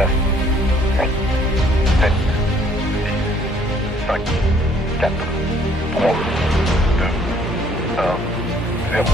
9, 8, 7, 6, 5, 4, 3, 2, 1, 0.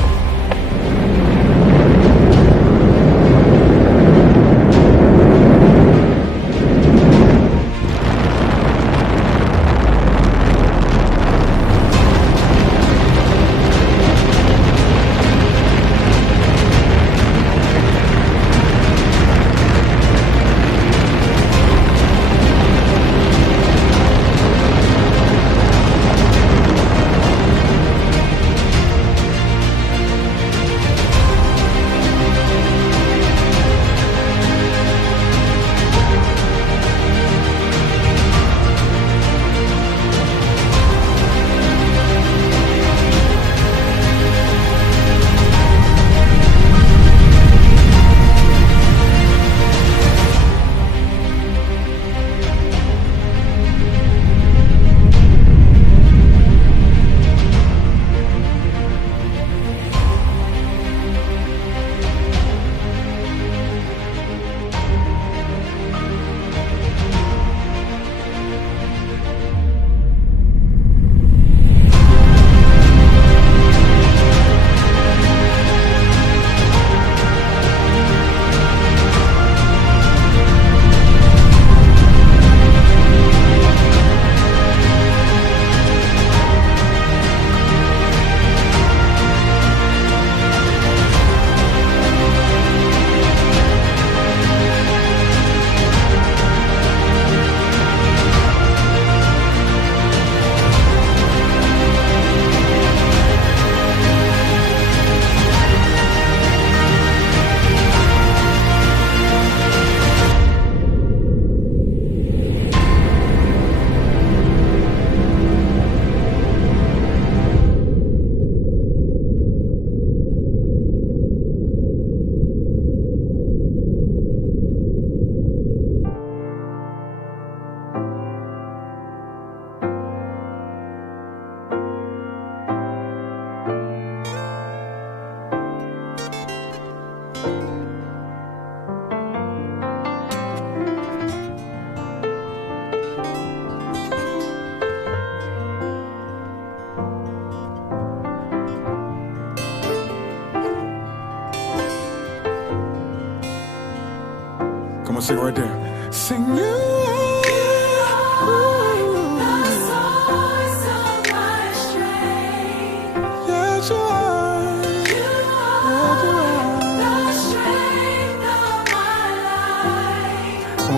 Come on, sing right there. Sing you.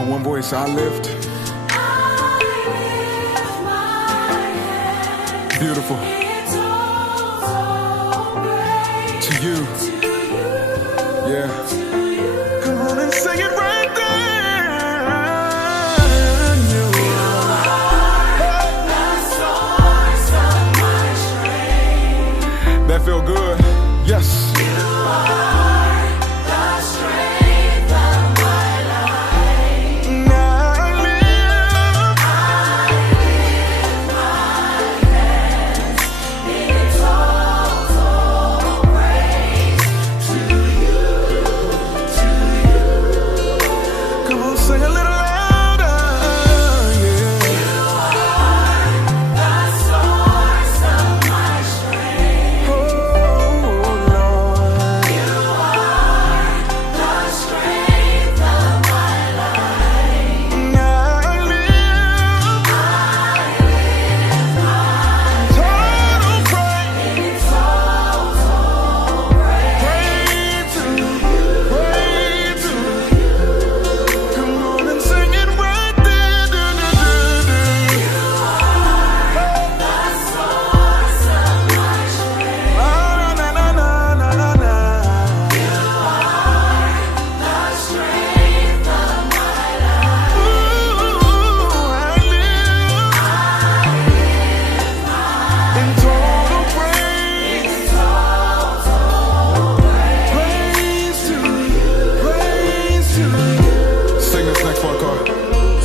One voice, I lift. Beautiful. To you. Yeah. Come on and sing it right there. You are the source of my strength. That feel good. Yes.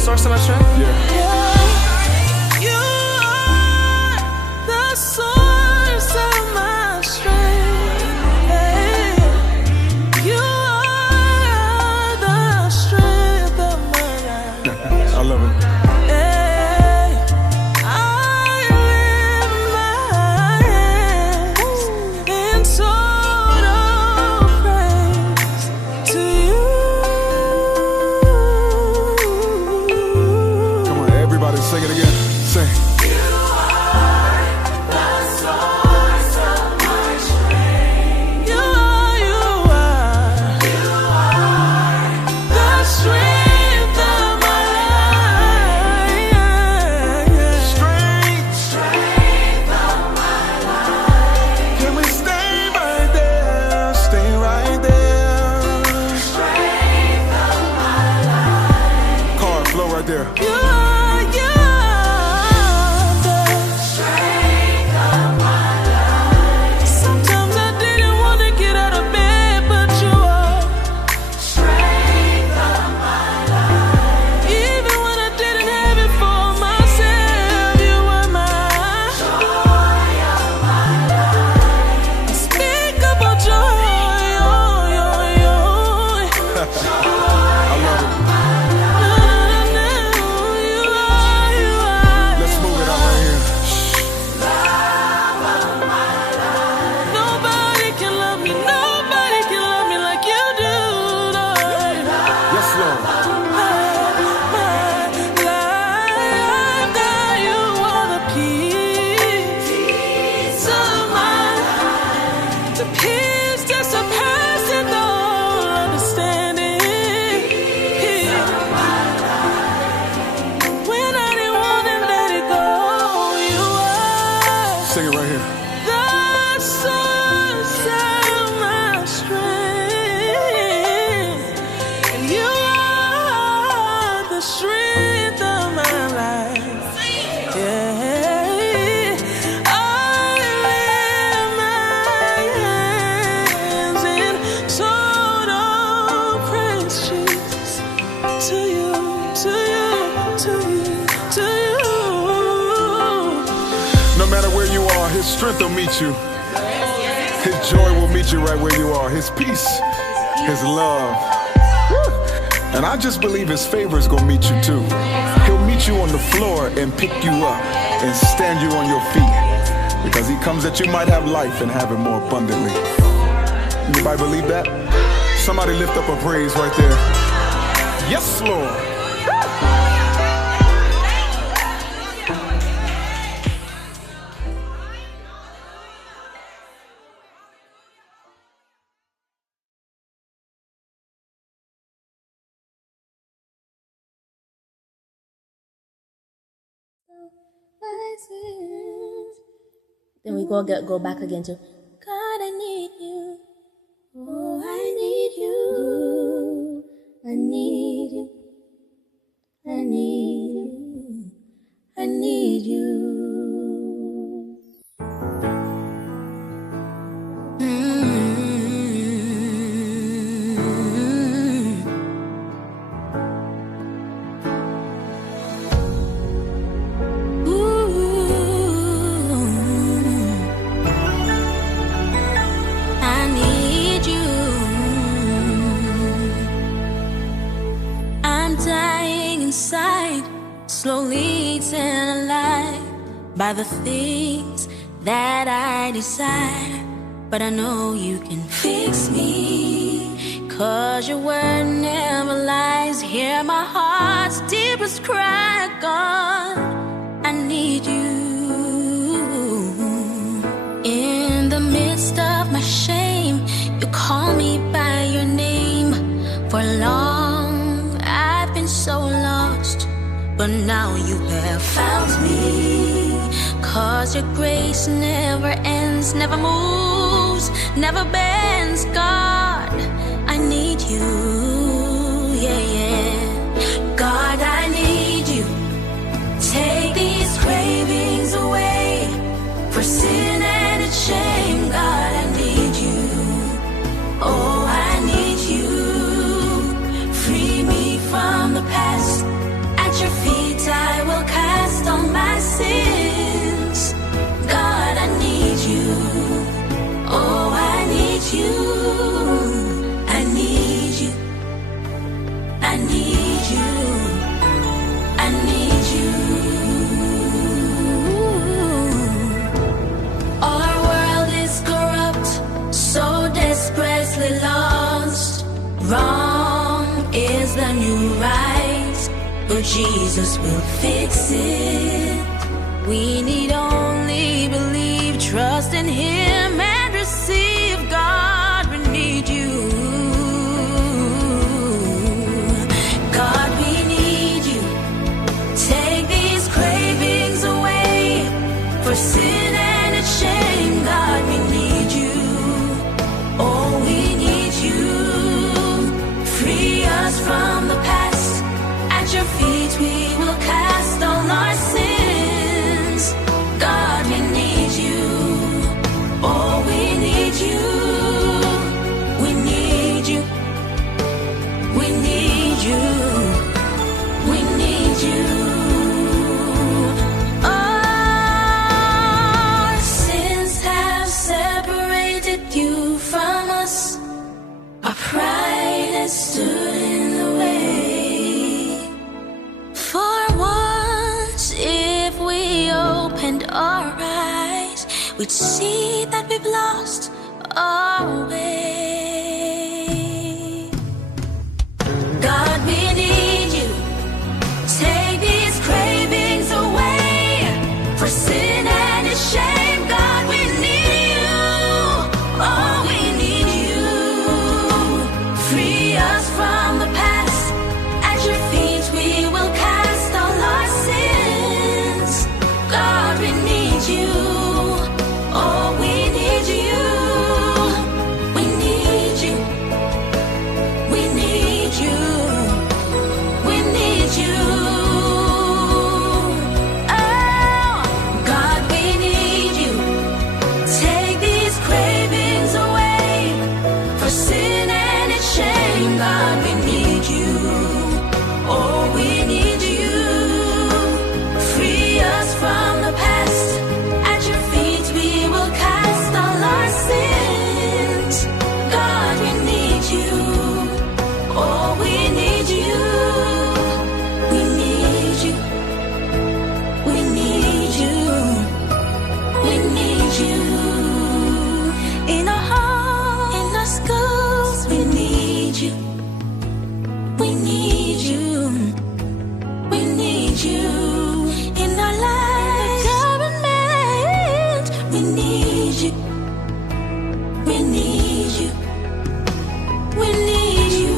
Source of my strength? Yeah. You are the source of my strength. You are the strength of my His strength will meet you. His joy will meet you right where you are. His peace, His love. And I just believe His favor is gonna meet you too. He'll meet you on the floor and pick you up and stand you on your feet. Because He comes that you might have life and have it more abundantly. Anybody believe that? Somebody lift up a praise right there. Yes, Lord. Then we go back again to God, I need you. Oh, I need you. I need you. I need you. I need you. Slowly eaten alive by the things that I desire. But I know you can fix me, 'cause your word never lies. Hear my heart's deepest cry, God, I need you. In the midst of my shame, you call me by your name. For long I've been so lost, but now you have found me. 'Cause your grace never ends, never moves, never bends. God, I need you, yeah, yeah. God, I need you. Take these cravings away for sin and its shame. God, I need you. Oh, I need you. Free me from the past. At your feet I will cast all my sins. God, I need you. Oh, I need you. I need you. I need you. I need you. Our world is corrupt, so desperately lost. Wrong is the new right, but Jesus will fix it. We need only believe, trust in Him and receive. God, we need you. God, we need you. Take these cravings away for sin and its shame. God, we need you. Oh, we need you. Free us from the past. At your feet we will cast all our sins. God, we need you. Oh, we need you. We need you. We need you. We need you. Our sins have separated you from us. Our pride has stood in the way. For once, if we opened our eyes, we'd see that we've lost our way. God, we need you. Take these cravings away for sin and its shame. God, we need you. Oh, we need you. Free us from the past. At your feet we will cast all our sins. God, we need you. Oh, we need you. We need you. We need you. We need you. Oh, God, we need you. Take these cravings away for sin and its shame. God, we need you. Oh, we need you. Free us from the past. At your feet we We need you. We need you in our lives. Government, we need you. We need you. We need you.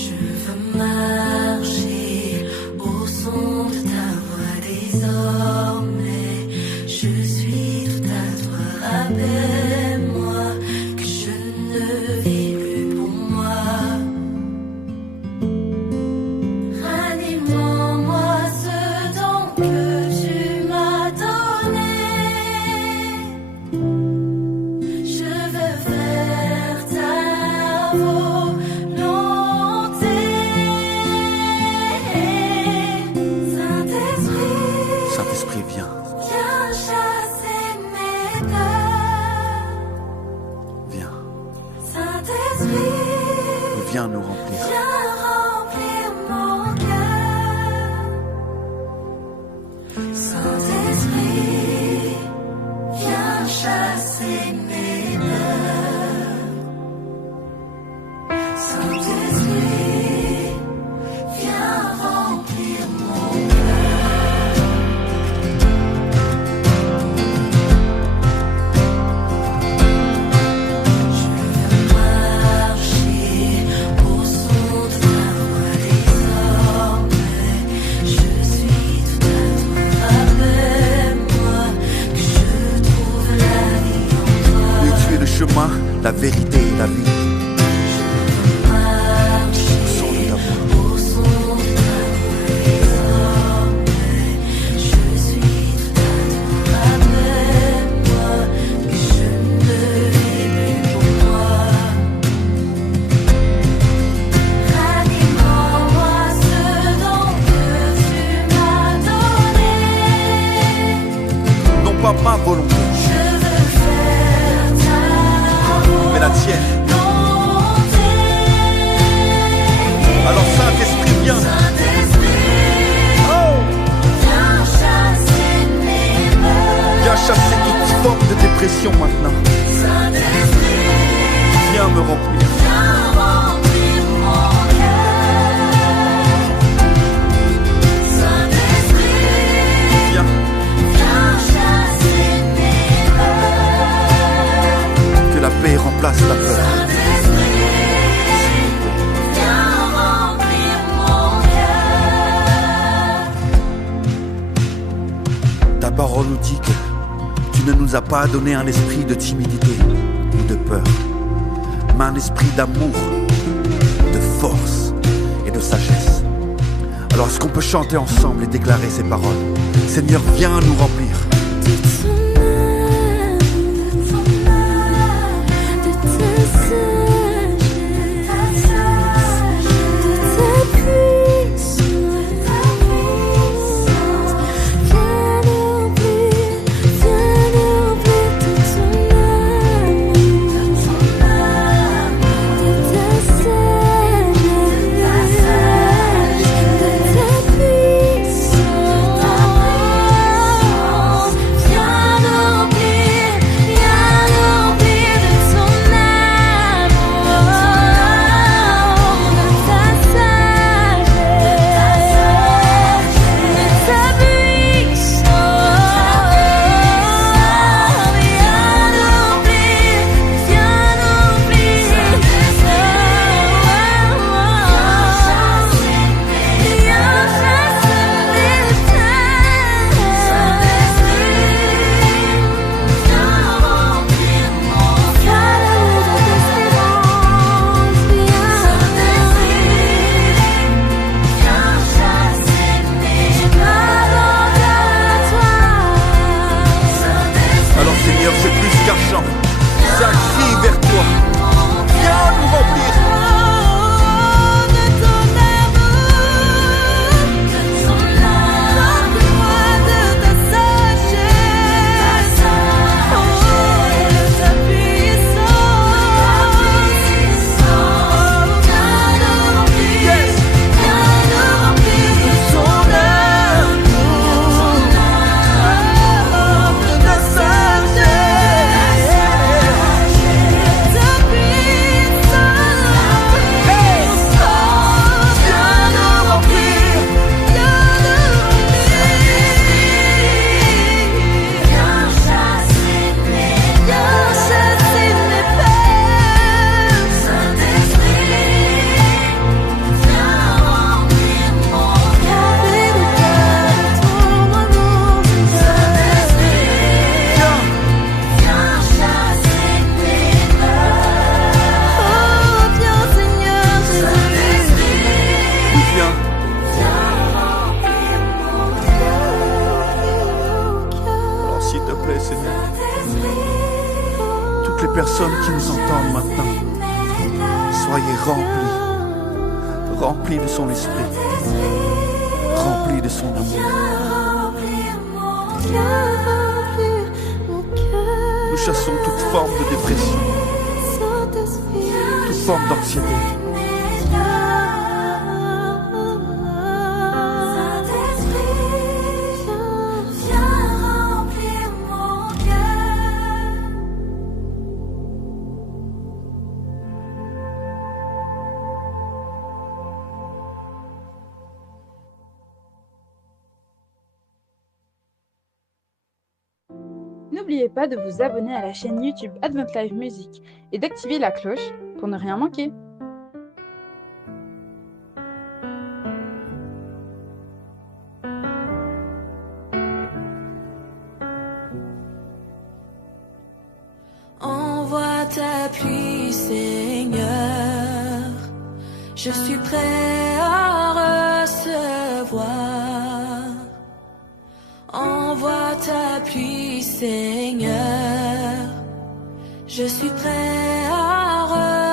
Je veux marcher au son de ta voix. pas ma volonté, mais la tienne. Alors Saint-Esprit, viens. Viens chasser toute forme de dépression maintenant. Viens me remplir. Viens. Que la paix remplace la peur. Ta parole nous dit que tu ne nous as pas donné un esprit de timidité ou de peur, mais un esprit d'amour, de force et de sagesse. Alors est-ce qu'on peut chanter ensemble et déclarer ces paroles? Seigneur, viens nous remplir. Personnes qui nous entendent maintenant, soyez remplis de son esprit, remplis de son amour. Nous chassons toute forme de dépression, toute forme d'anxiété. N'oubliez pas de vous abonner à la chaîne YouTube Advent Live Music et d'activer la cloche pour ne rien manquer. Envoie ta pluie, Seigneur, je suis prêt à recevoir. Envoie ta pluie, Seigneur, je suis prêt à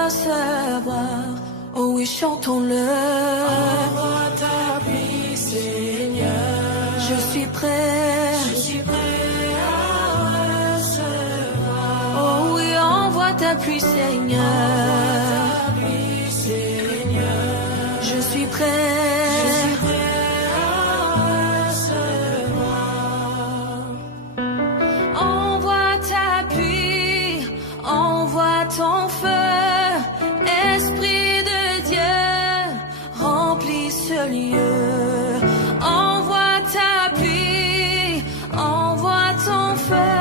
recevoir. Oh oui, chantons-le. Envoie ta pluie, Seigneur, je suis prêt à ta pluie, Seigneur. Je suis prêt. Envoie ta pluie, envoie ton feu, Esprit de Dieu, remplis ce lieu. Envoie ta pluie, envoie ton feu,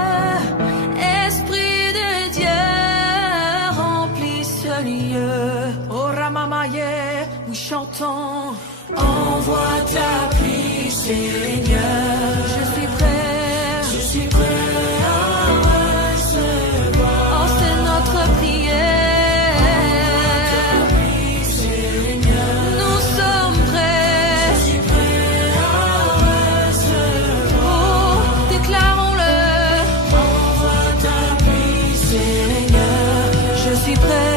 Esprit de Dieu, remplis ce lieu. Oh Ramamaye, nous chantons. Envoie ta pluie, Seigneur. Je suis prêt. Je suis prêt à recevoir. Oh, c'est notre prière. Nous sommes prêts. Je suis prêt à recevoir. Oh, déclarons-le. Envoie ta pluie, Seigneur. Je suis prêt.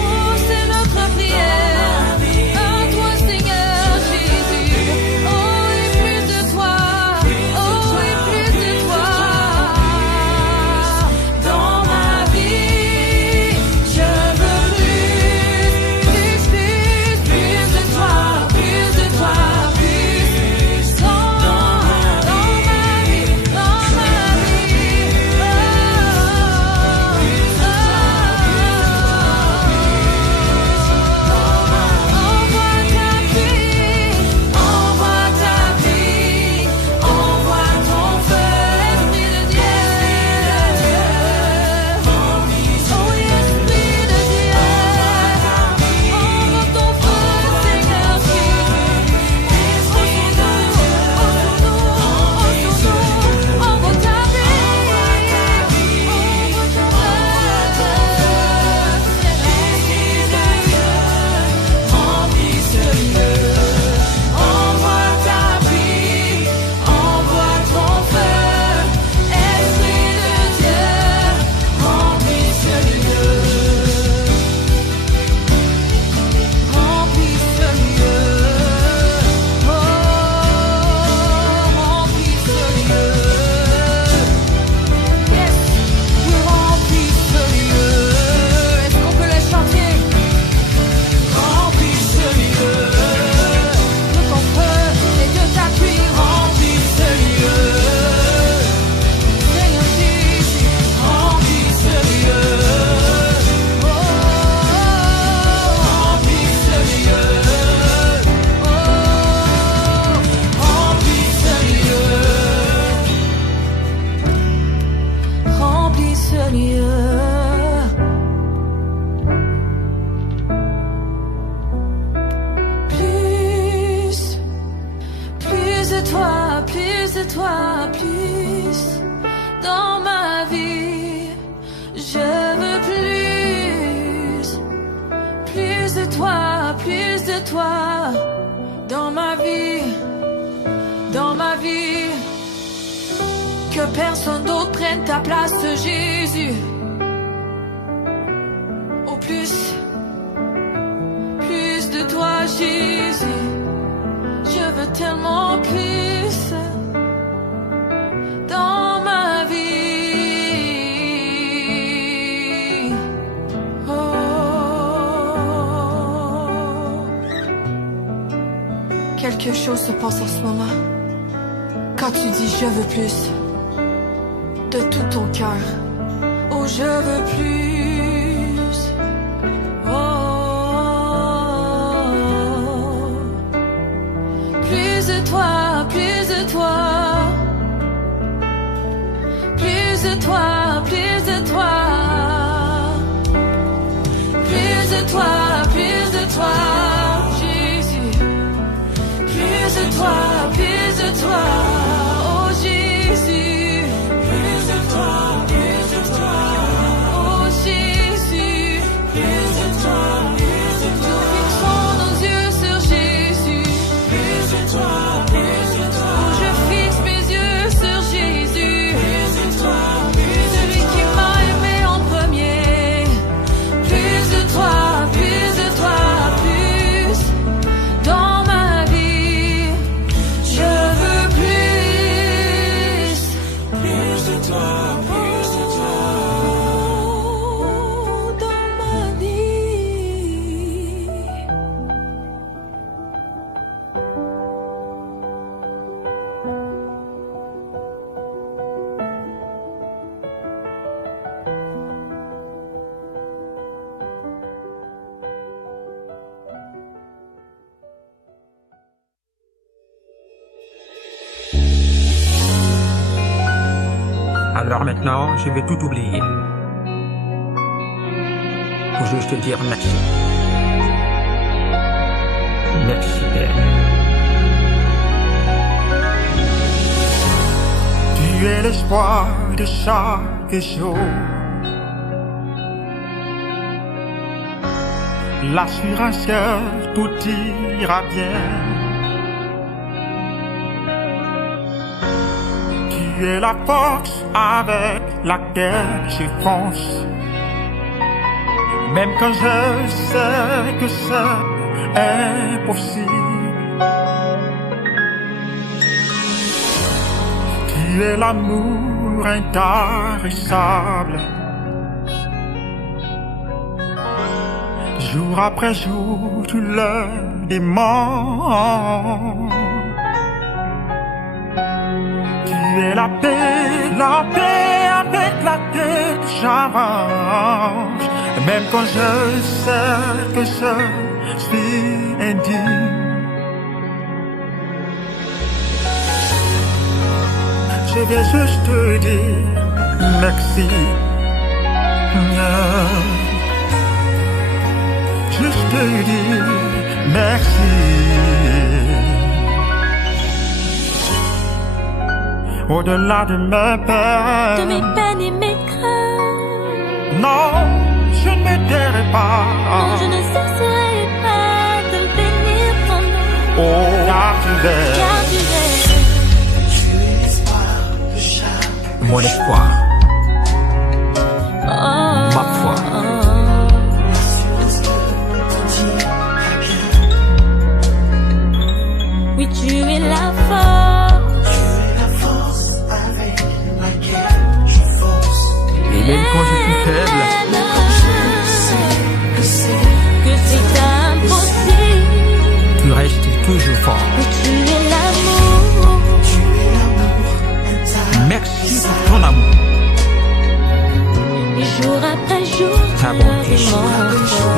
Oh, c'est notre prière. À toi, Seigneur. de toi dans ma vie, que personne d'autre prenne ta place, Jésus. Au plus de toi, Jésus, je veux tellement plus dans ma vie. Oh. Quelque chose se passe en ce moment quand tu dis je veux plus de tout ton cœur. Oh, je veux plus. Oh, plus de toi, plus de toi, plus de toi, plus de toi, plus de toi, plus de toi, Jésus, plus de toi, plus de toi, oh Jésus, plus de toi, plus de toi, oh Jésus, plus de toi, plus de toi. Nous fixons nos yeux sur Jésus, plus de toi, plus de toi. Oh, je fixe mes yeux sur Jésus, plus de toi, celui qui m'a aimé en premier. Plus de toi, plus de toi, plus dans ma vie. Je veux plus, plus de toi, plus de toi, oh, dans ma vie. Alors maintenant, je vais tout oublier. Pour juste te dire merci. Merci, Père. Tu es l'espoir de chaque jour, l'assurance que tout ira bien. Tu es la force avec laquelle je fonce, même quand je sais que c'est impossible. Tu es l'amour intarissable, jour après jour tu le demandes. Tu es la paix avec laquelle j'avance, même quand je sais que je suis indigne. Je vais juste te dire merci. Juste te dire merci. Au-delà de mes peines et mes craintes, non, je ne me tairai pas. non, je ne cesserai pas de bénir ton nom. Oh, car tu es Mon espoir, ma foi. Oui, tu es la force avec laquelle je fonce. Et même quand je suis faible, que c'est impossible, tu restes toujours fort. oui, tu es l'amour. Merci pour ton amour. Et jour après jour, Ta bonté et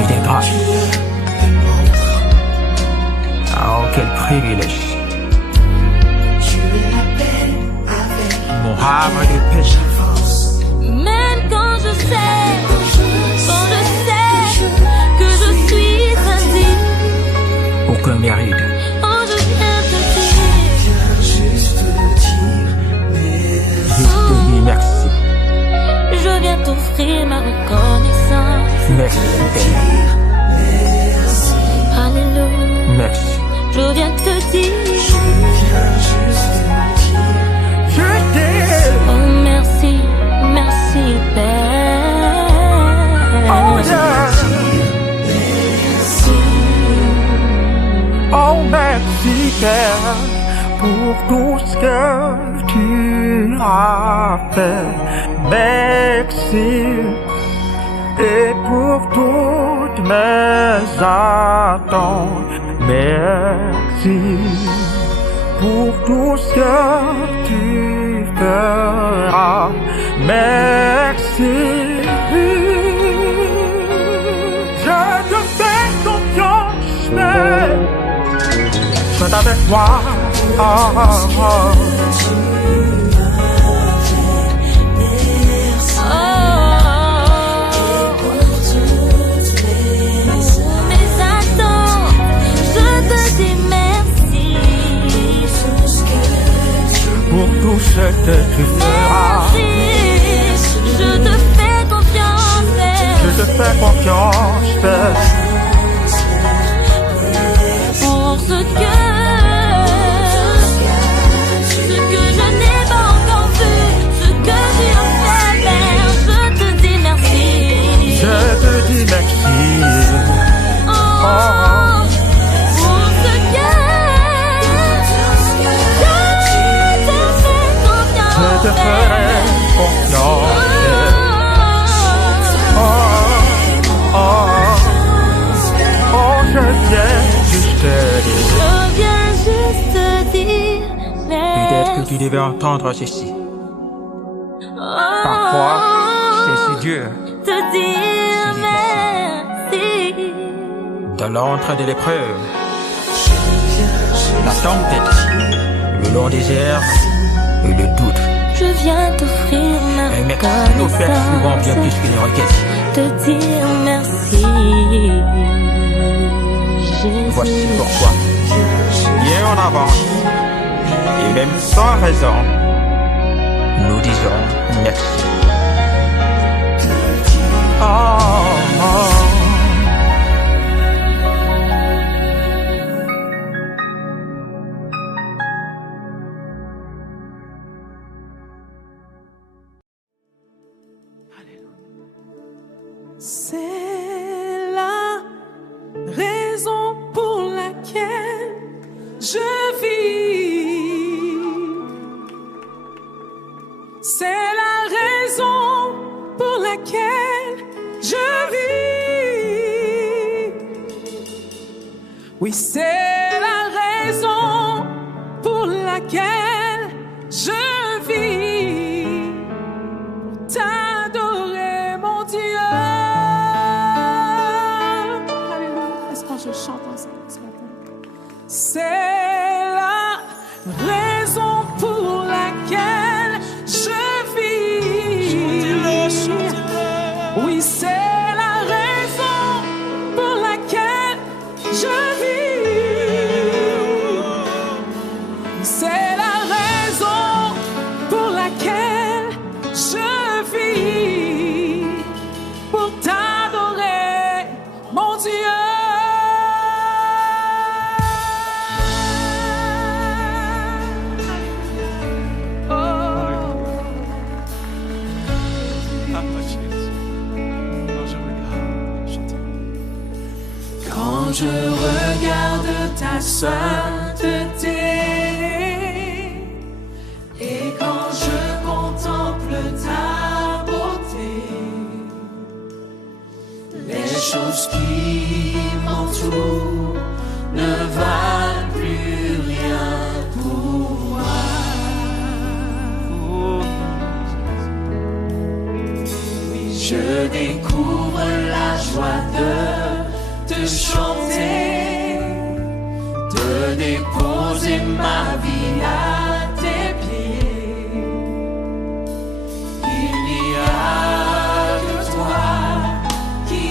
tes grâces. Oh, quel privilège. Mon havre de paix. même quand je sais que je suis indigne. Aucun mérite. Oh, je viens te dire, Juste te dire merci. je viens t'offrir ma reconnaissance. Merci, Père. Alléluia. Merci. Je viens te dire. Je t'aime. Oh merci, merci Père. Oh yeah. Oh merci Père pour tout ce que tu as fait. Merci. Et pour toutes mes attentes, merci. Pour tout ce que tu feras, merci. Je te fais confiance, mais je suis avec toi. Pour tout ce que tu feras. Merci, je te fais confiance, Père. Je te fais confiance, Père. Pour ce que je n'ai pas encore vu, ce que tu as fait, Père, je te dis merci. Je te dis merci. Oh, pour ce que je te ferai confiance. Je viens juste te dire. Je viens juste te dire merci. Peut-être que tu devais entendre ceci. Parfois, c'est si dur. Te dire merci. Dans l'entre de l'épreuve, la tempête, le long désert et le doute. Je viens t'offrir ma Un mec nous fait souvent bien plus qu'une requête. te dire merci. Jésus. Voici pourquoi. Bien en avance, et même sans raison, nous disons merci. C'est la raison pour laquelle je vis. C'est la raison pour laquelle je vis. Oui, c'est la raison pour laquelle je vis. Pour t'adorer, mon Dieu. Je chante ensemble ce matin. C'est la raison pour laquelle je vis. Oui, c'est la raison pour laquelle je vis. C'est la raison pour laquelle je vis. Pour t'adorer, mon Dieu. Quand je regarde ta sainteté et quand je contemple ta beauté, les choses qui m'entourent ne valent plus rien pour moi. Oui, je découvre la joie de te chanter, de déposer ma vie à tes pieds. Il n'y a que toi qui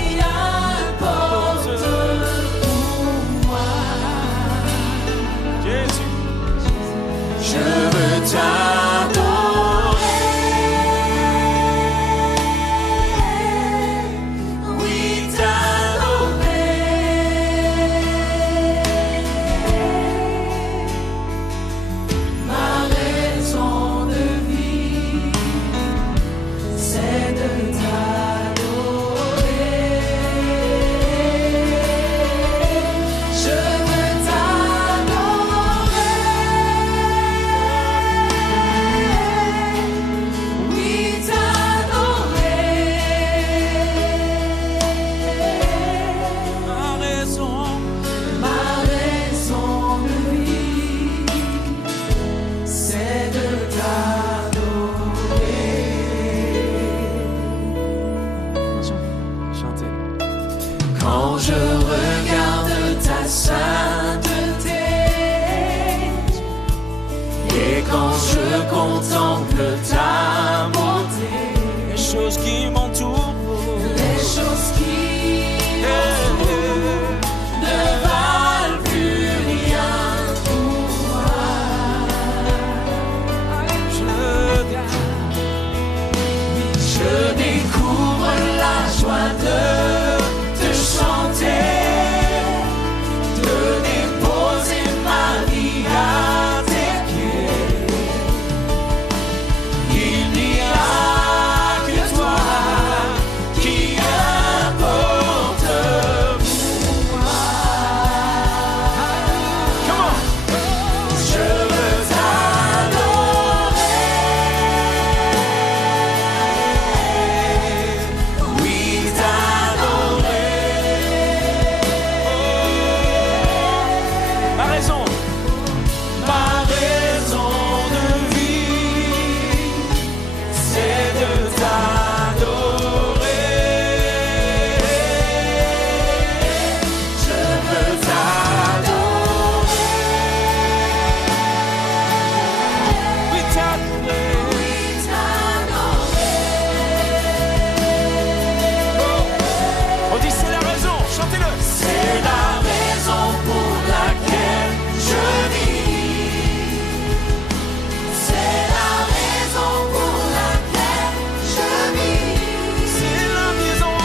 importe pour moi. Jésus, je veux t'adorer. Oui, t'adorer. je regarde ta sainteté, et quand je contemple ta bonté, les choses qui m'entourent, les choses qui ne valent plus rien pour moi. Je découvre la joie de te chanter, de déposer ma vie à tes pieds. Il n'y a que toi qui importe pour moi. Je veux t'adorer, oui t'adorer. ma raison, Ma raison de vie, c'est de t'adorer. Je veux t'adorer, oui t'adorer. oui t'adorer. On dit c'est la raison, chantez-le. C'est la raison pour laquelle je vis. C'est la raison pour laquelle je vis. C'est la raison,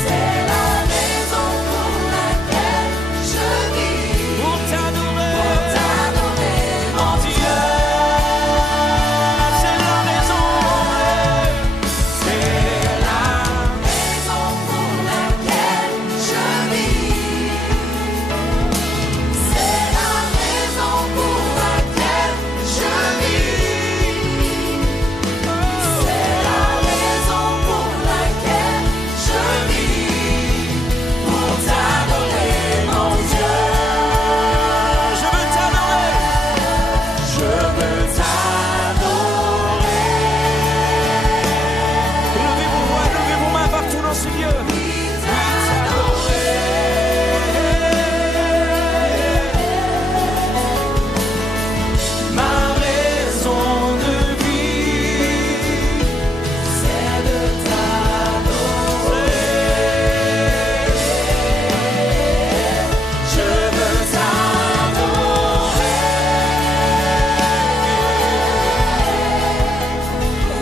C'est la raison pour laquelle je vis. pour t'adorer, Pour t'adorer, mon Dieu. c'est la raison, C'est la raison pour laquelle je vis. C'est la raison pour laquelle je vis. C'est la raison pour laquelle je vis. Pour t'adorer, mon Dieu. je veux t'adorer. Je veux t'adorer. Levez vos mains partout dans ce lieu. Ma raison de vie, c'est de t'adorer. Je veux t'adorer,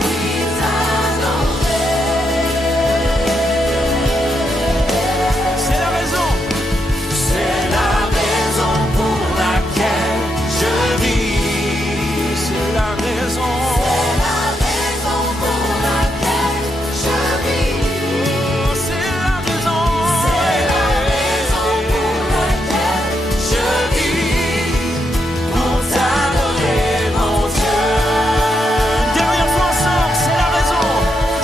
oui t'adorer. C'est la raison, C'est la raison pour laquelle je vis. c'est la raison, C'est la raison pour laquelle je vis. oh, c'est la raison, C'est la raison pour laquelle je vis. Pour t'adorer, mon Dieu. Dernière fois ensemble, c'est la raison,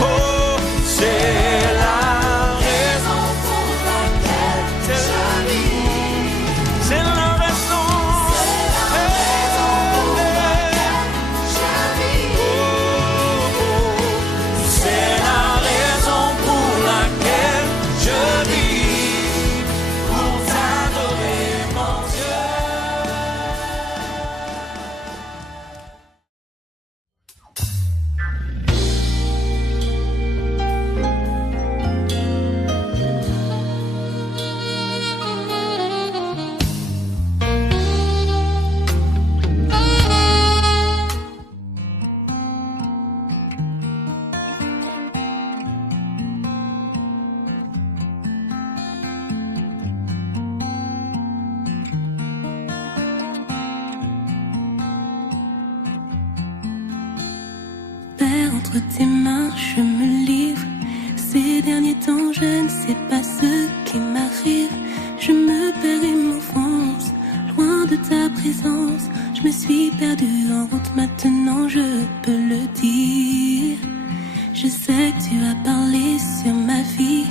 oh, C'est la raison pour laquelle je vis. c'est la raison, C'est la raison pour laquelle je vis. C'est la raison pour laquelle je vis. Pour t'adorer, mon Dieu. Père, entre tes mains, je me livre. Ces derniers temps, je ne sais pas ce qui m'arrive. Je me perds et m'enfonce, loin de ta présence. Je me suis perdue en route, maintenant je peux le dire. Je sais que tu as parlé sur ma vie,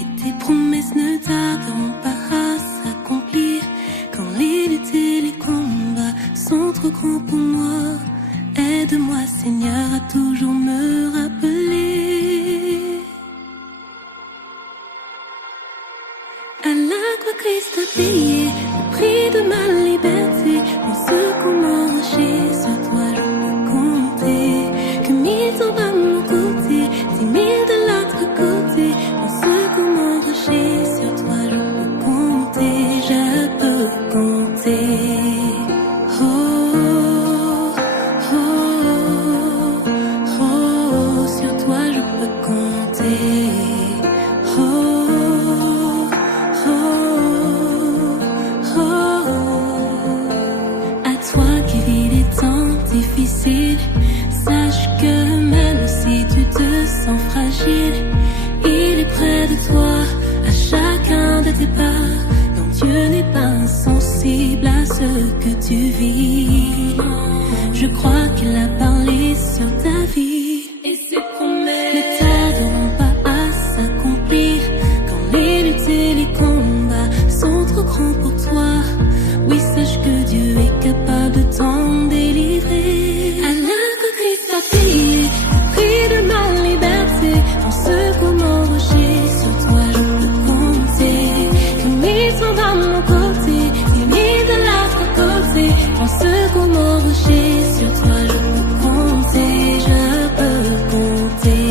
et tes promesses ne tarderont pas à s'accomplir. Quand les luttes et les combats sont trop grands pour moi, aide-moi Seigneur à toujours me rappeler. À la croix Christ a payé le prix de ma liberté. Mon secours, mon rocher, sur toi je peux compter. Que 1000 tombent à mon côté, 10 000 de l'autre côté. Mon secours, mon rocher, sur toi je peux compter. Je peux compter. Sur toi je peux compter. À toi qui vis les temps difficiles, sache que même si tu te sens fragile, il est près de toi à chacun de tes pas. Non, Dieu n'est pas insensible à ce que tu vis. Je crois qu'il a parlé sur ta vie. Et ses promesses ne tarderont pas à s'accomplir. Quand les luttes et les combats sont trop grands pour toi, oui, sache que Dieu est capable de t'en délivrer. À la croix Christ a payé le prix de ma liberté. Mon secours, mon rocher, sur toi je peux compter. Que 1000 sont à mon côté, 10 000 de l'autre côté. Mon secours, mon rocher, sur toi je peux compter. Je peux compter.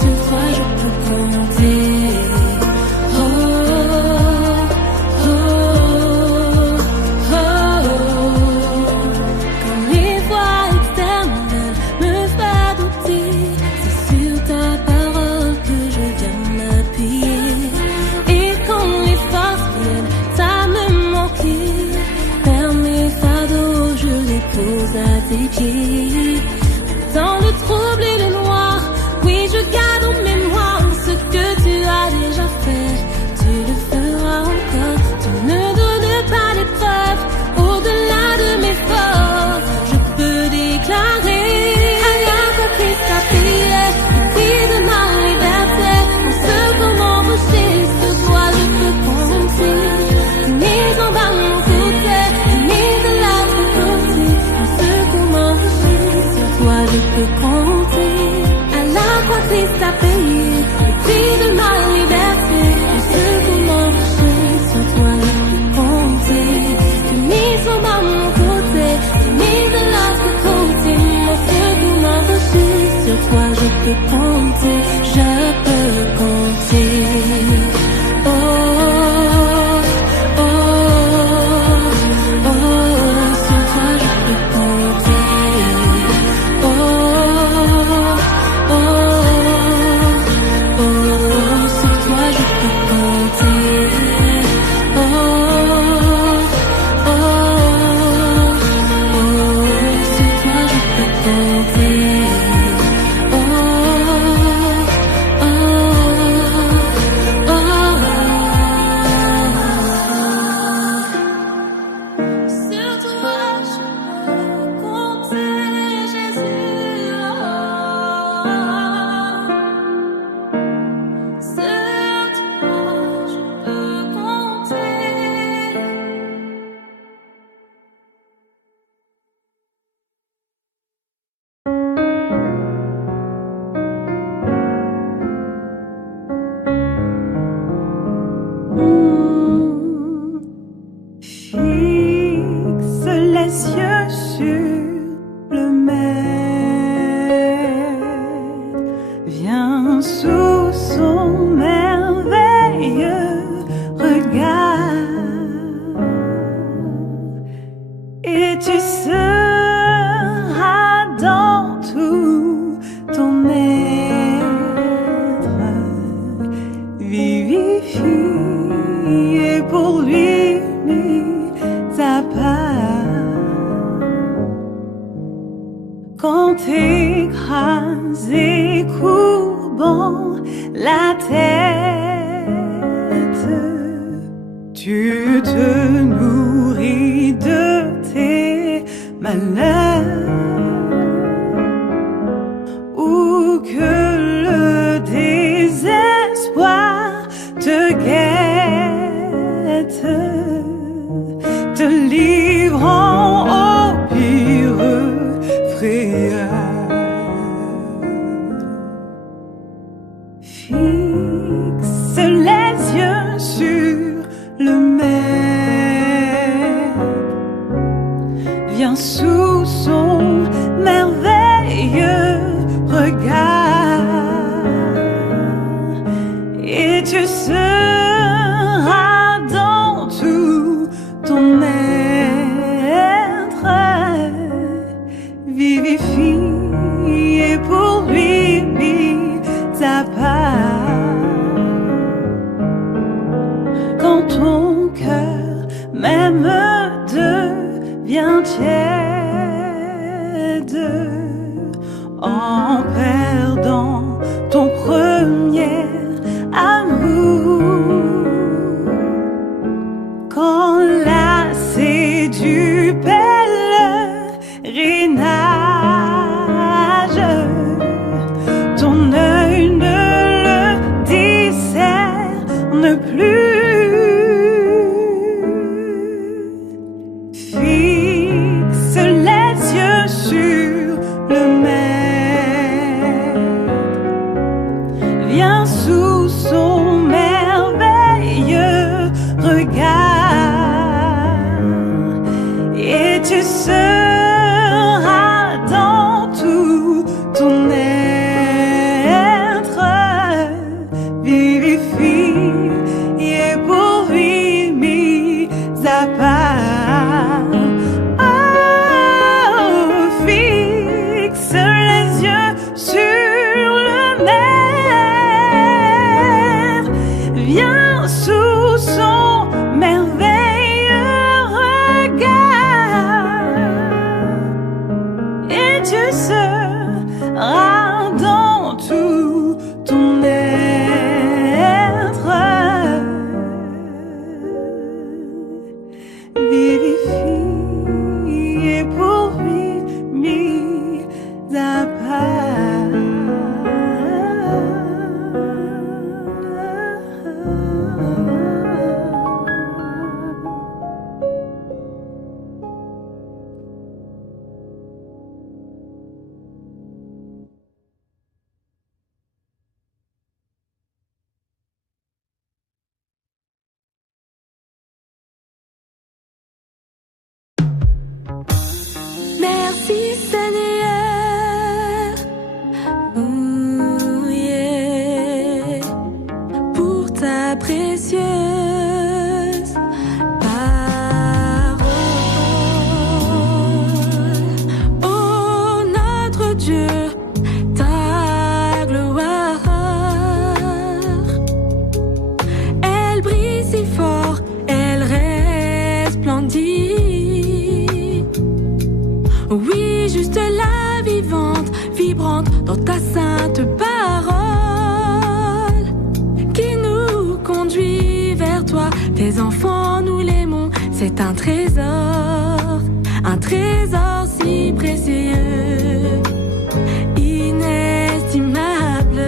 Sur toi je peux compter. Quand les voix externes veulent me faire douter, c'est sur ta parole que je viens m'appuyer. Et quand les forces viennent à me manquer, vers mes fardeaux je les pose à tes pieds. Dans le trouble et le noir, oui, je garde en mémoire ce que tu as déjà fait. Tu le feras encore. Tu ne donnes pas l'épreuve au-delà de mes forces. Je peux déclarer à la croix Christ a payé le prix de ma liberté. Mon secours, mon rocher, sur toi je peux compter. 1000 en bas mon côté, 1000 de l'autre côté. Mon secours, mon rocher, sur toi je peux compter. À la croix Christ a payé le prix de ma liberté. Mon secours, mon rocher, sur toi je peux compter. Que 1000 sont à mon côté, 10 000 de l'autre côté. Mon secours, mon rocher, sur toi je peux compter. Je peux compter. Oh, oh, oh, sur toi je peux compter. Oh, oh, oh, sur toi je peux compter. Oh, oh, oh, sur toi je peux compter. Oh, oh, sur toi je peux compter, Jésus. Sur toi je peux compter. Fixe les yeux sur le maître, viens sous son merveilleux regard, et tu seras dans tout ton être vivifié pour lui ta part. Quand écrasé, courbant la tête, tu te nourris de tes malheurs, ou que le désespoir te guette, te livrant au pire frayeur. précieuse parole. Oh notre Dieu, ta gloire, elle brille si fort, elle resplendit. Oui, juste la vivante, vibrante dans ta sainte parole, qui nous conduit vers toi. Tes enfants, nous l'aimons, c'est un trésor si précieux, inestimable,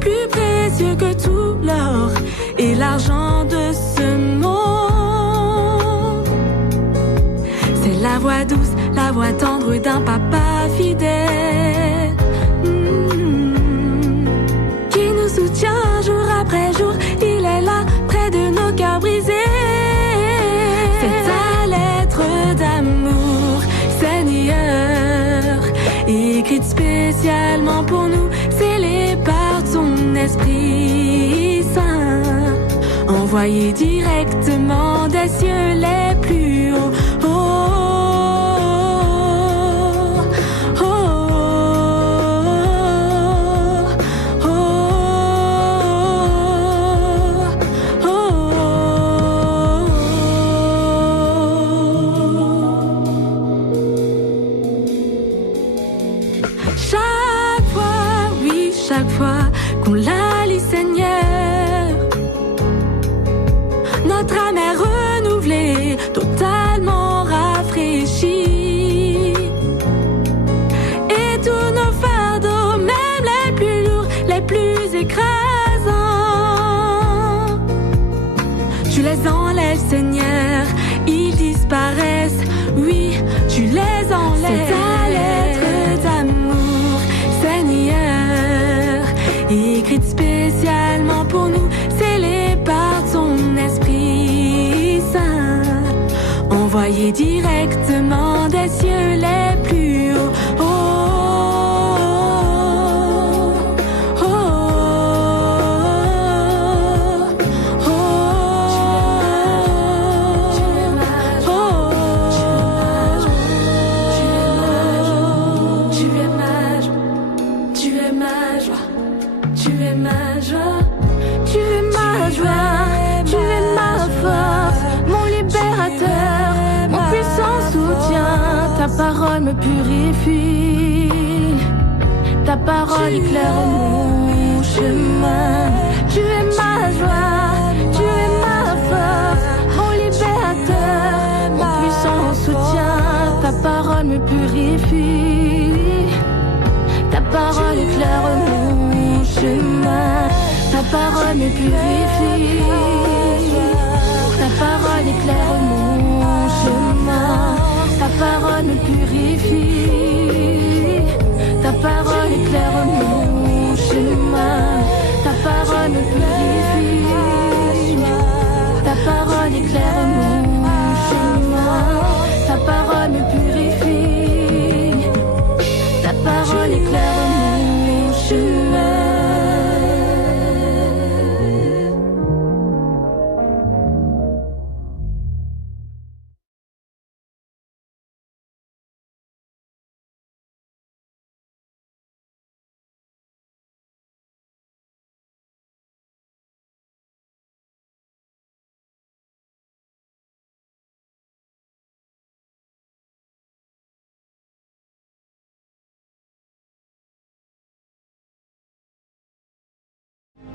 plus précieux que tout l'or et l'argent de ce monde. C'est la voix douce, la voix tendre d'un papa fidèle, qui nous soutient jour après jour. Il est là, près de nos cœurs brisés. C'est ta lettre d'amour, Seigneur, écrite spécialement pour nous, scellée par ton Esprit Saint, envoyée directement des cieux les plus hauts. Chaque fois qu'on la lit, Seigneur, notre âme est renouvelée, totalement rafraîchie. Et tous nos fardeaux, même les plus lourds, les plus écrasants, tu les enlèves, Seigneur, ils disparaissent. Oui, tu les enlèves. C'est ta lettre d'amour, Seigneur, écrite spécialement pour nous, scellée par ton Esprit Saint, envoyée directement des cieux les plus hauts. Ta parole me purifie, ta parole éclaire mon chemin. Tu es ma joie, tu es ma force, mon libérateur, mon puissant soutien. Ta parole me purifie, ta parole éclaire mon chemin. Ta parole me purifie, ta parole éclaire mon chemin. Ta parole me purifie, ta parole éclaire mon chemin. Ta parole me purifie, ta parole éclaire mon chemin. Ta parole me purifie, ta parole éclaire mon chemin.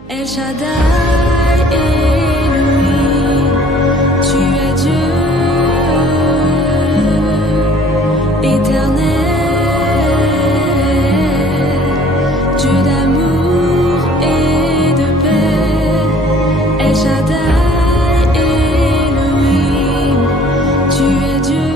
El Shaddai, Elohim, tu es Dieu, éternel, Dieu d'amour et de paix. El Shaddai, Elohim, tu es Dieu.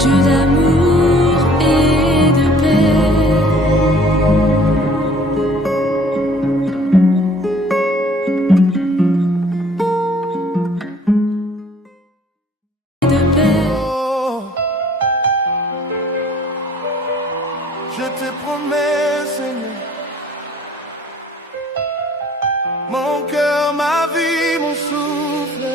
Dieu d'amour et de paix. De paix. Oh, je te promets, Seigneur, mon cœur, ma vie, mon souffle.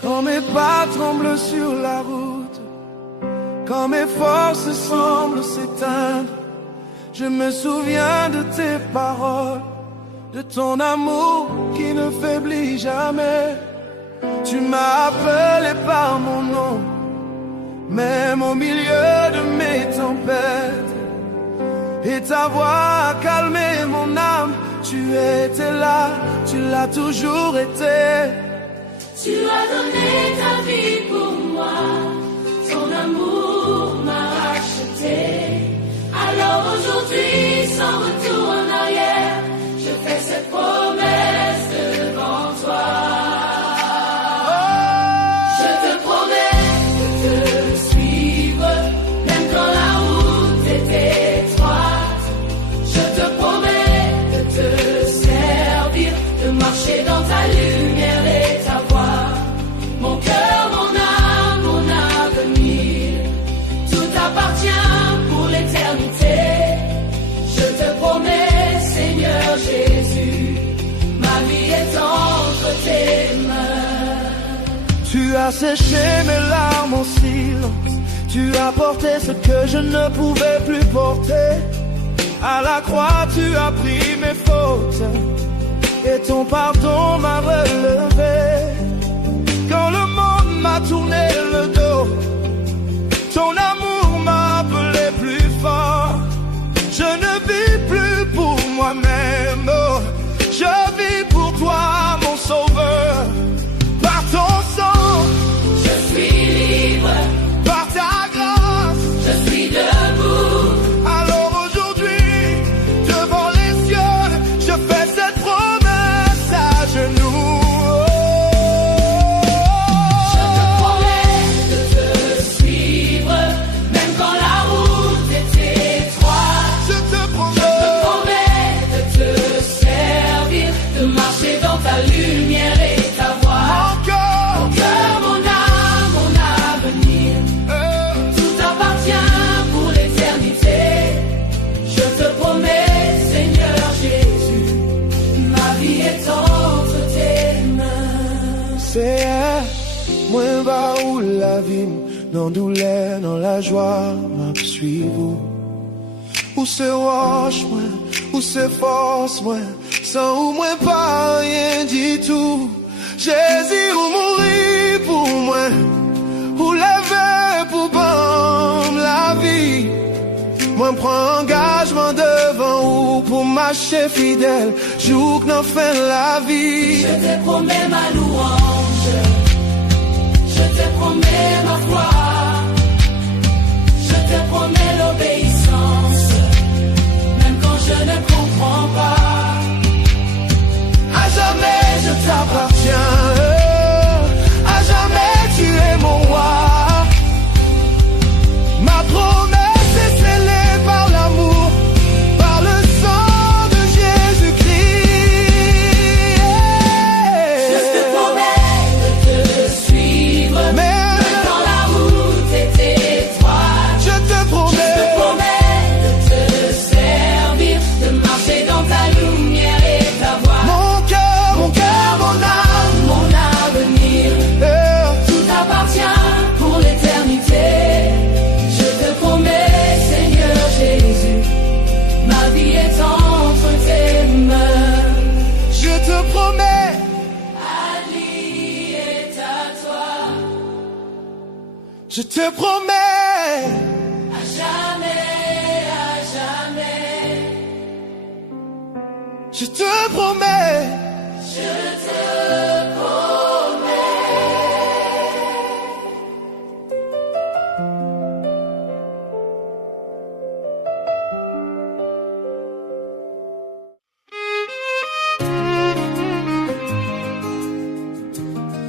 Quand mes pas tremblent sur la route, quand mes forces semblent s'éteindre, je me souviens de tes paroles, de ton amour qui ne faiblit jamais. Tu m'as appelé par mon nom, même au milieu de mes tempêtes. Et ta voix a calmé mon âme. Tu étais là, tu l'as toujours été. Tu as donné ta vie pour moi, ton amour m'a racheté. Alors aujourd'hui, sans retour en arrière, je fais cette promesse devant toi. Je te promets de te suivre, même quand la route est étroite. Je te promets de te servir, de marcher dans ta lumière et ta voix. Mon cœur, mon âme, mon avenir, tout appartient pour l'éternité. Je te promets, Seigneur Jésus, ma vie est entre tes mains. Tu as séché mes larmes en silence. Tu as porté ce que je ne pouvais plus porter. À la croix, tu as pris mes fautes et ton pardon m'a relevé. Quand le monde m'a tourné le dos, ton amour m'a appelé plus fort. Je ne vis plus pour moi-même, oh, je vis pour toi, mon sauveur. Par ton sang, je suis libre. Par ta grâce, je suis debout. Alors aujourd'hui, devant les cieux, je fais cette promesse à genoux. Je te promets de te suivre, même quand la route est étroite. Je te promets de te servir, de marcher dans ta lumière et ta voix. Mon cœur, mon âme, mon avenir, tout appartient pour l'éternité. Je te promets, Seigneur Jésus, ma vie est entre tes mains. C'est moi va où la vie, dans douleur, dans la joie, m'a suivi. Où c'est roche, moi, où c'est force, moi, sans où moi pas rien du tout. Jésus ou mourir pour moi, ou lever pour bon la vie. Moi prends engagement devant ou pour marcher fidèle, jour que n'en fait la vie. Je te promets ma louange, je te promets ma foi, je te promets l'obéissance, même quand je ne comprends pas. À jamais je t'appartiens, à jamais tu es mon roi. Ma promesse est scellée par l'amour, par le sang de Jésus-Christ. Je te promets de te suivre, même quand la route est étroite. Je te promets de te servir, de marcher dans ta lumière et ta voix. Mon cœur, mon âme, mon avenir, tout appartient pour l'éternité. Je te promets, Seigneur Jésus, ma vie est entre tes mains. Je te promets, Ali est à toi. je te promets, À jamais, à jamais. je te promets. Je te promets.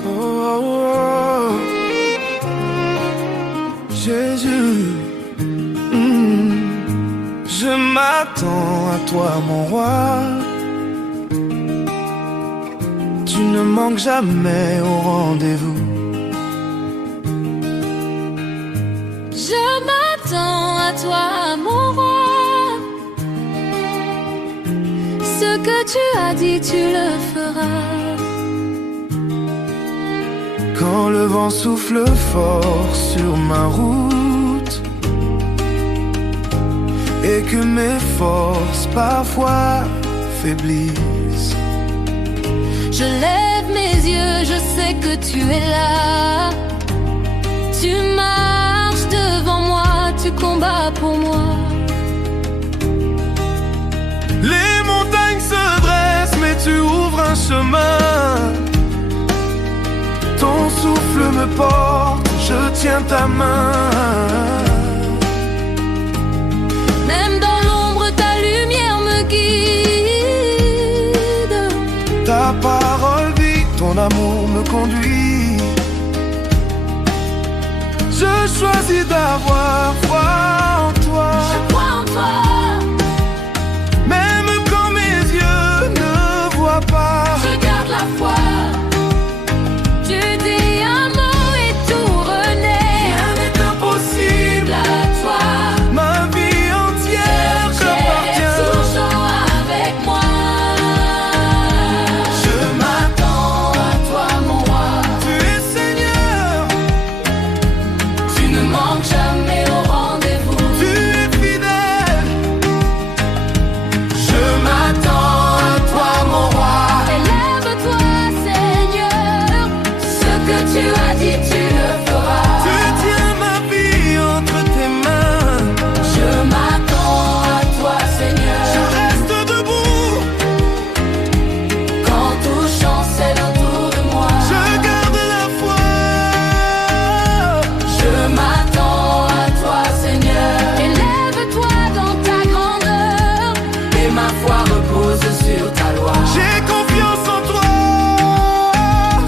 Oh, oh, oh. m'attends à toi, mon roi. Tu ne manques jamais au rendez-vous. Je m'attends à toi, mon roi. Ce que tu as dit, tu le feras. Quand le vent souffle fort sur ma route et que mes forces parfois faiblissent, je lève mes yeux, je sais que tu es là. Tu marches devant moi, tu combats pour moi. Les montagnes se dressent, mais tu ouvres un chemin. Ton souffle me porte, je tiens ta main. Même dans l'ombre, ta lumière me guide. Ta parole vit, ton amour me conduit. Je choisis d'avoir foi en toi. Je crois en toi. Même quand mes yeux ne voient pas, je garde la foi. Tu dis un mot et tout renaît. Rien n'est impossible à toi. Ma vie entière t'appartient. Toujours avec moi. Je m'attends à toi, mon roi. Tu es Seigneur. Tu ne manques jamais au rendez-vous. Tu es fidèle. Je m'attends à toi, mon roi. Élève-toi, Seigneur. Ce que tu as dit, tu le feras. Tu tiens ma vie entre tes mains. Je m'attends à toi, Seigneur. Je reste debout quand tout chancelle autour de moi. Je garde la foi. Je m'attends à toi, Seigneur. Élève-toi dans ta grandeur. Et ma foi repose sur ta loi. J'ai confiance en toi.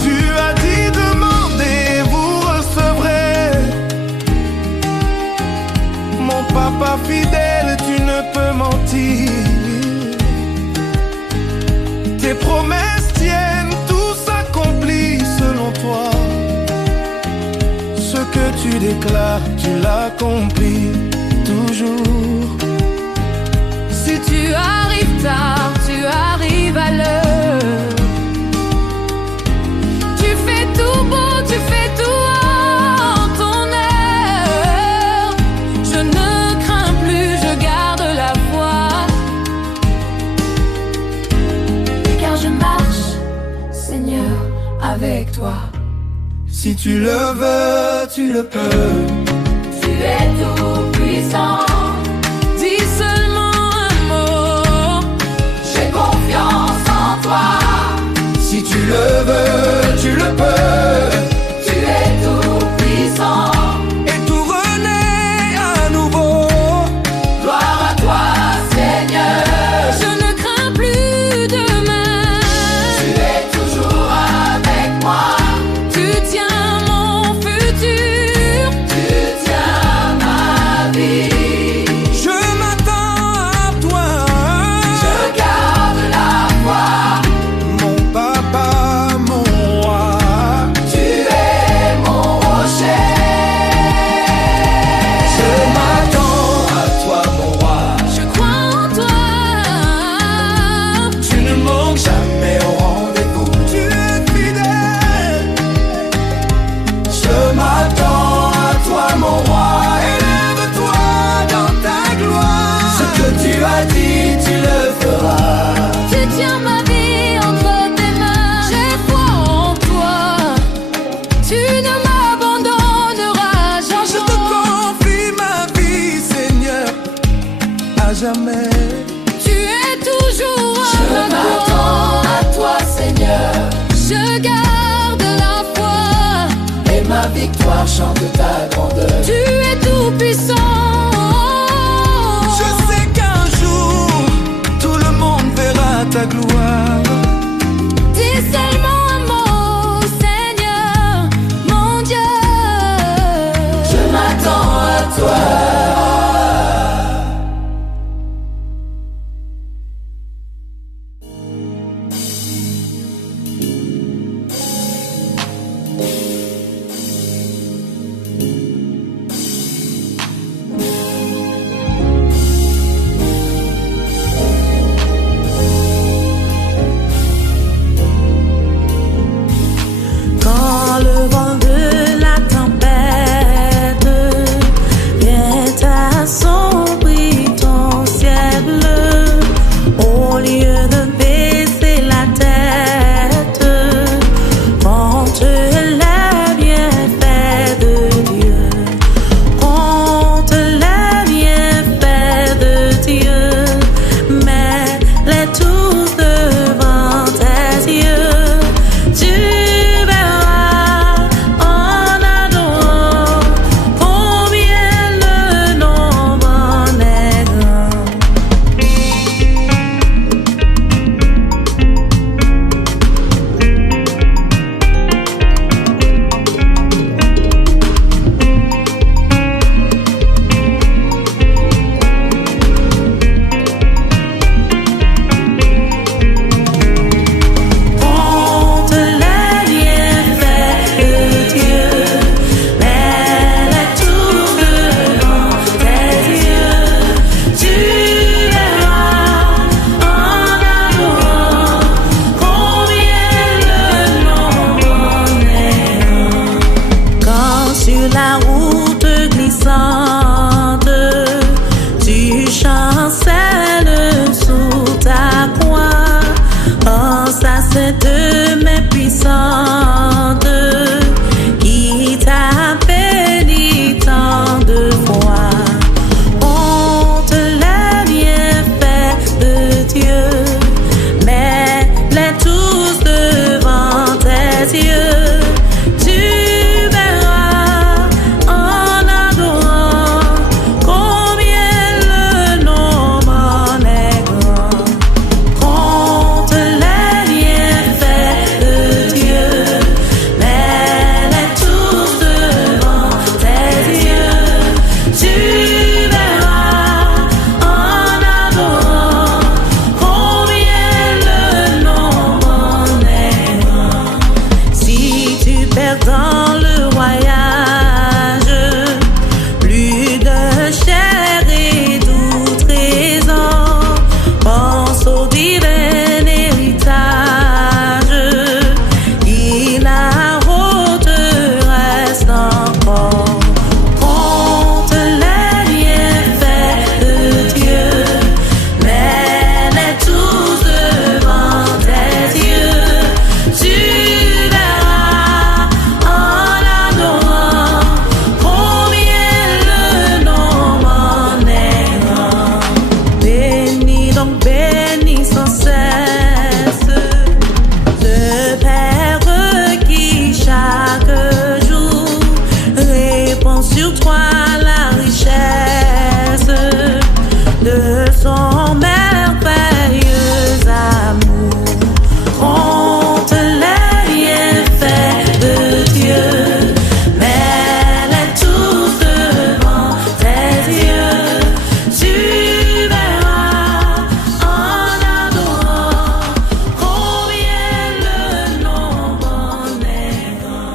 Tu as dit demandez, vous recevrez. Mon papa fidèle, tu ne peux mentir. Tes promesses tiennent, tout s'accomplit selon toi. Ce que tu déclares, tu l'accomplis toujours. Si tu arrives tard, tu arrives à l'heure. Tu fais tout beau, tu fais tout en ton heure. Je ne crains plus, je garde la foi. Car je marche, Seigneur, avec toi. Si tu le veux, tu le peux. Tu es tout puissant. Dis seulement un mot. J'ai confiance en toi. Si tu le veux, tu le peux. Tu es tout puissant. Et tout renaît à nouveau. Gloire à toi, Seigneur. Je ne crains plus demain. Tu es toujours avec moi. Tu tiens mon futur. Tu tiens ma vie. Je m'attends à toi. Je garde la foi. Mon papa, mon roi. Tu es mon rocher. Je m'attends à toi, mon roi. Je crois en toi. Tu ne manques jamais au rendez-vous. Tu es fidèle. Je m'attends à toi, mon roi. Élève-toi dans ta gloire. Ce que tu as dit, tu le feras. Tu tiens ma vie entre tes mains. J'ai foi en toi. Tu ne m'abandonneras jamais. Je te confie ma vie, Seigneur, à jamais. Tu es toujours Je avec moi. m'attends À toi, Seigneur. Je garde la foi. Et ma victoire chante ta grandeur. Tu es tout puissant. Je sais qu'un jour, tout le monde verra ta gloire. Dis seulement un mot, Seigneur, mon Dieu. Je m'attends à toi. sur la route glissante, tu chancelles sous ta croix. Pense à cette main puissante qui t'a béni tant de fois. Honte les bienfaits de Dieu, mets-les tous devant tes yeux. Tu verras en adorant combien le nombre est grand. Compte les bienfaits de Dieu, mets-les tous devant tes yeux. Tu verras en adorant combien le nombre est grand. Si tu perds dans le voyage plus de chair et doux trésor, pense au divin héritage, il la route reste encore. Compte les bienfaits de Dieu, mets-les tous devant tes yeux. Tu verras en adorant combien le nombre est grand. Bénis donc, bénis sans cesse le Père qui chaque jour répand sur toi la richesse de son merveilleux amour. Compte les bienfaits de Dieu, mets-les tous devant tes yeux. Tu verras en adorant combien le nombre est grand.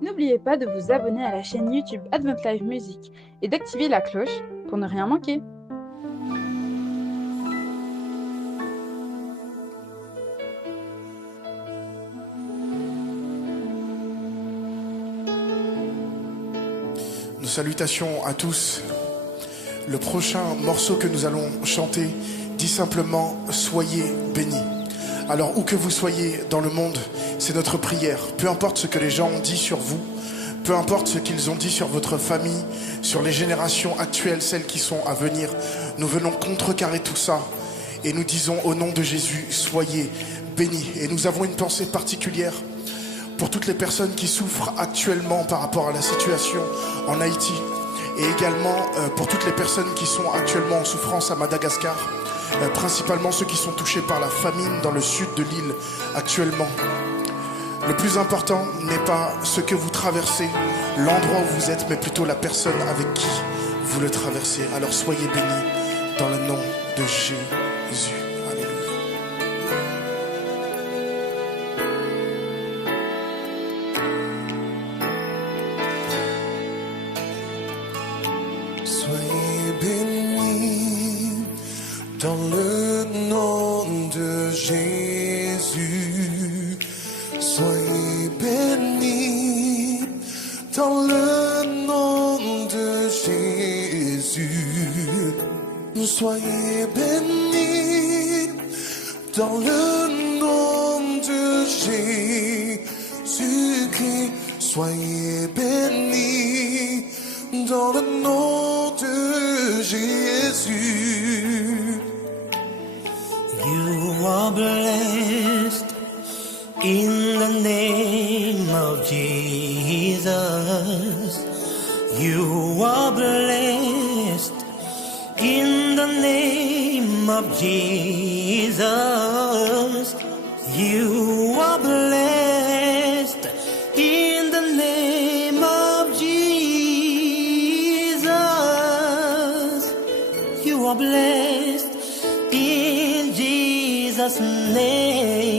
N'oubliez pas de vous abonner à la chaîne YouTube Advent Live Music et d'activer la cloche pour ne rien manquer. Nos salutations à tous. Le prochain morceau que nous allons chanter dit simplement « Soyez bénis ». Alors où que vous soyez dans le monde, c'est notre prière. Peu importe ce que les gens ont dit sur vous, peu importe ce qu'ils ont dit sur votre famille, sur les générations actuelles, celles qui sont à venir, nous venons contrecarrer tout ça et nous disons au nom de Jésus, soyez bénis. Et nous avons une pensée particulière pour toutes les personnes qui souffrent actuellement par rapport à la situation en Haïti et également pour toutes les personnes qui sont actuellement en souffrance à Madagascar, principalement ceux qui sont touchés par la famine dans le sud de l'île actuellement. Le plus important n'est pas ce que vous traversez, l'endroit où vous êtes, mais plutôt la personne avec qui vous le traversez. Alors soyez bénis dans le nom de Jésus. Soyez bénis dans le nom de Jésus. Soyez bénis dans le nom de Jésus. Soyez bénis dans le nom de Jésus-Christ. Soyez bénis dans le nom de Jésus. You are blessed in the name of Jesus. You are blessed in the name of Jesus. You are blessed in the name of Jesus. You are blessed in Jesus' name.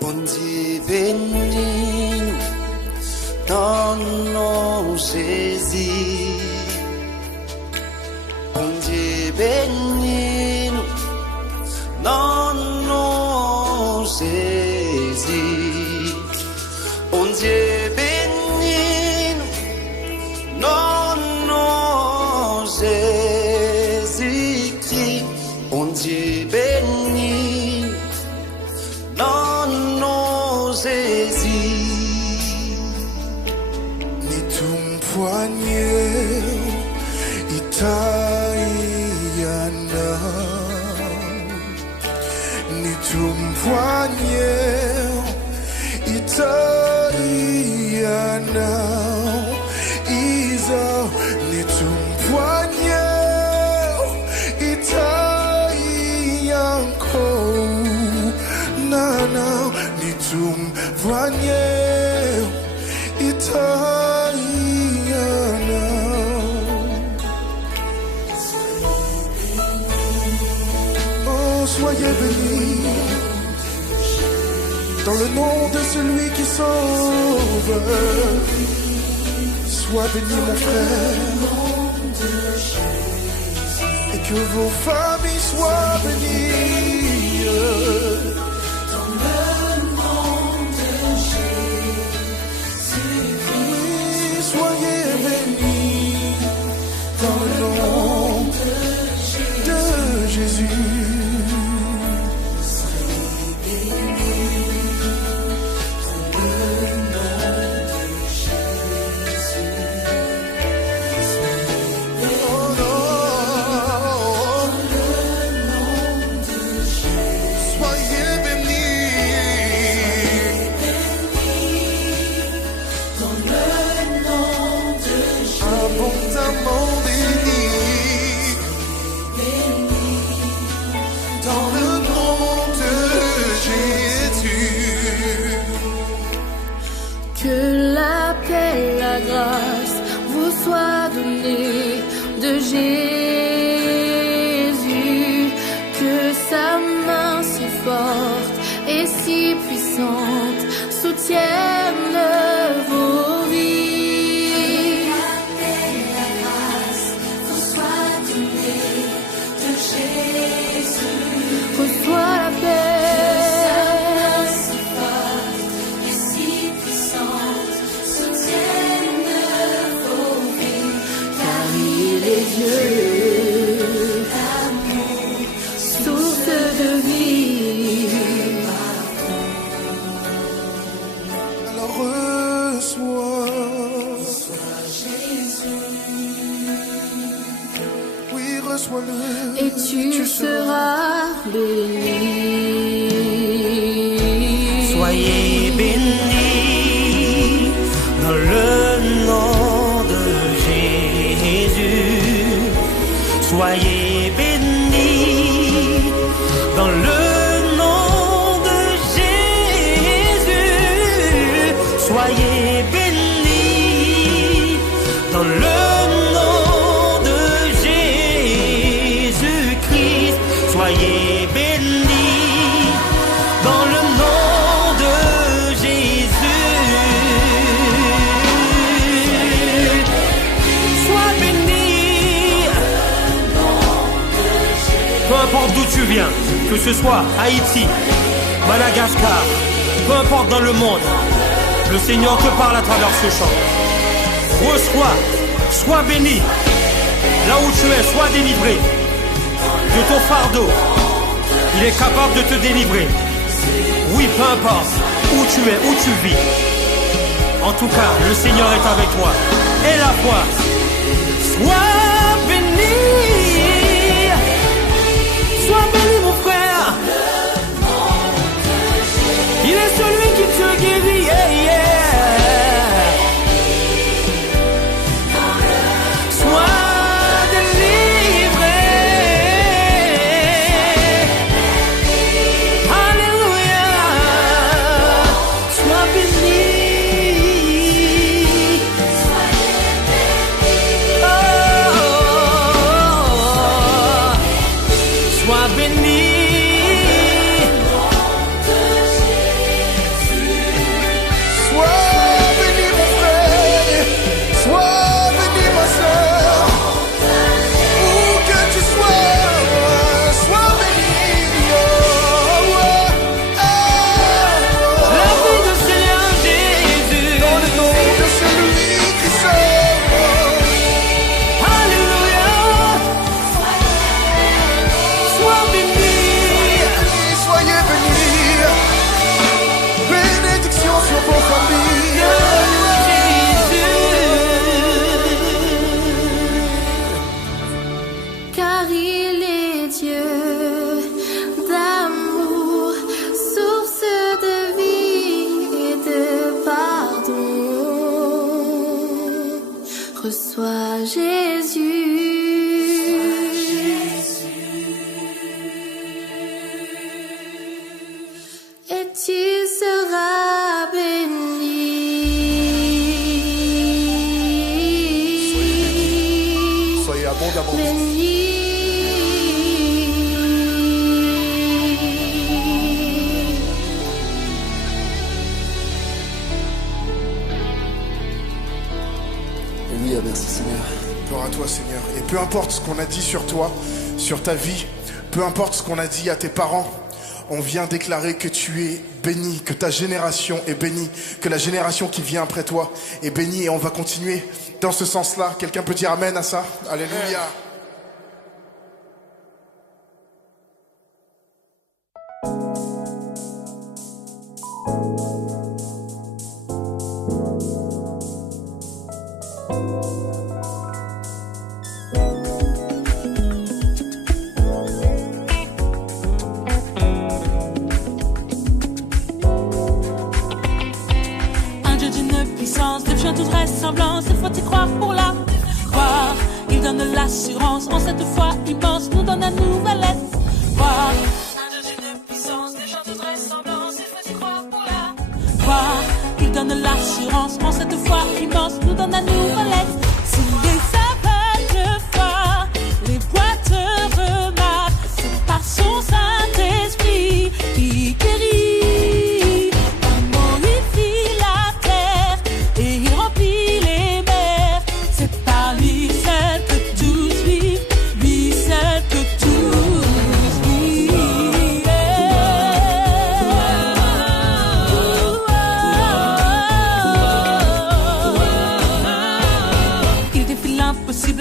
Bon Dieu béni non, non, Jésus. Bon Dieu bénis-nous. Non, non, Jésus. Bon Dieu bénis-nous. Non, non, Jésus-Christ. Bon Dieu bénis-nous. Non, non, Jésus. Ni tumpoignée, Italiana. Ni tumpoignée, Italiana. Isa, ni tumpoignée, Italianco. Nana, ni tumpoignée, Italiana. Oh, soyez bénis dans le nom de celui qui sauve. Sois béni mon frère, et que vos familles soient bénies. Dans le nom de Jésus. Oui, soyez bénis dans le nom de Jésus. Que la paix, la grâce vous soit donnée de Jésus, que sa main si forte et si puissante soutienne vos vies. Que la paix, la grâce vous soit donnée de Jésus, reçois la paix. Source de vie. Alors reçois Jésus. Oui, reçois-le. Et tu seras béni. Soyez bénis dans le nom de Jésus. Soyez bénis dans le nom de Jésus. Soyez bénis dans le nom de Jésus-Christ. Soyez bénis dans le nom de Jésus. Sois béni. Peu importe d'où tu viens, que ce soit Haïti, Madagascar, peu importe dans le monde, le Seigneur te parle à travers ce chant. Reçois, sois béni. Là où tu es, sois délivré de ton fardeau. Il est capable de te délivrer. Oui, peu importe où tu es, où tu vis. En tout cas, le Seigneur est avec toi. Et la foi, sois béni. Sois béni mon frère. Il est celui qui te guérit. Yeah, yeah. Sois délivré. Alléluia. Sois béni. Sois béni. Reçois Jésus. Et tu seras béni. Soyez abondamment béni. Alléluia, merci Seigneur. Gloire à toi Seigneur. Et peu importe ce qu'on a dit sur toi, sur ta vie, peu importe ce qu'on a dit à tes parents, on vient déclarer que tu es béni, que ta génération est bénie, que la génération qui vient après toi est bénie. Et on va continuer dans ce sens-là. Quelqu'un peut dire amen à ça? Alléluia. Toute ressemblance, il faut y croire pour la croire. Il donne l'assurance en cette foi immense, nous donne un nouvel espoir. Un Dieu d'une puissance, déjà toute ressemblance, il faut y croire pour la croire. Il donne l'assurance en cette foi immense, nous donne un nouvel espoir. Si les aveugles voient, les boiteux remarquent, c'est par son Saint-Esprit qui guérit.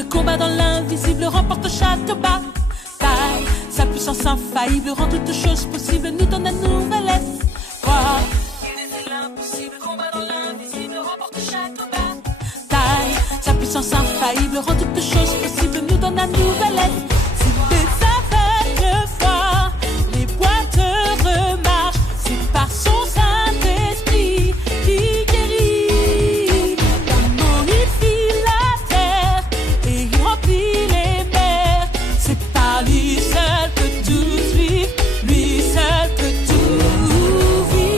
Combat dans l'invisible, remporte chaque bataille. Sa puissance infaillible rend toutes choses possibles, nous donne un nouvel espoir. Il défie l'impossible, combat dans l'invisible, remporte chaque bataille. Sa puissance infaillible rend toutes choses possibles, nous donne un nouvel espoir. Si les aveugles voient, les boiteux remarchent, c'est par son Saint-Esprit qui guérit. L'amour il fit la terre et il remplit les mers. C'est par lui seul que tout vit, lui seul que tout vit.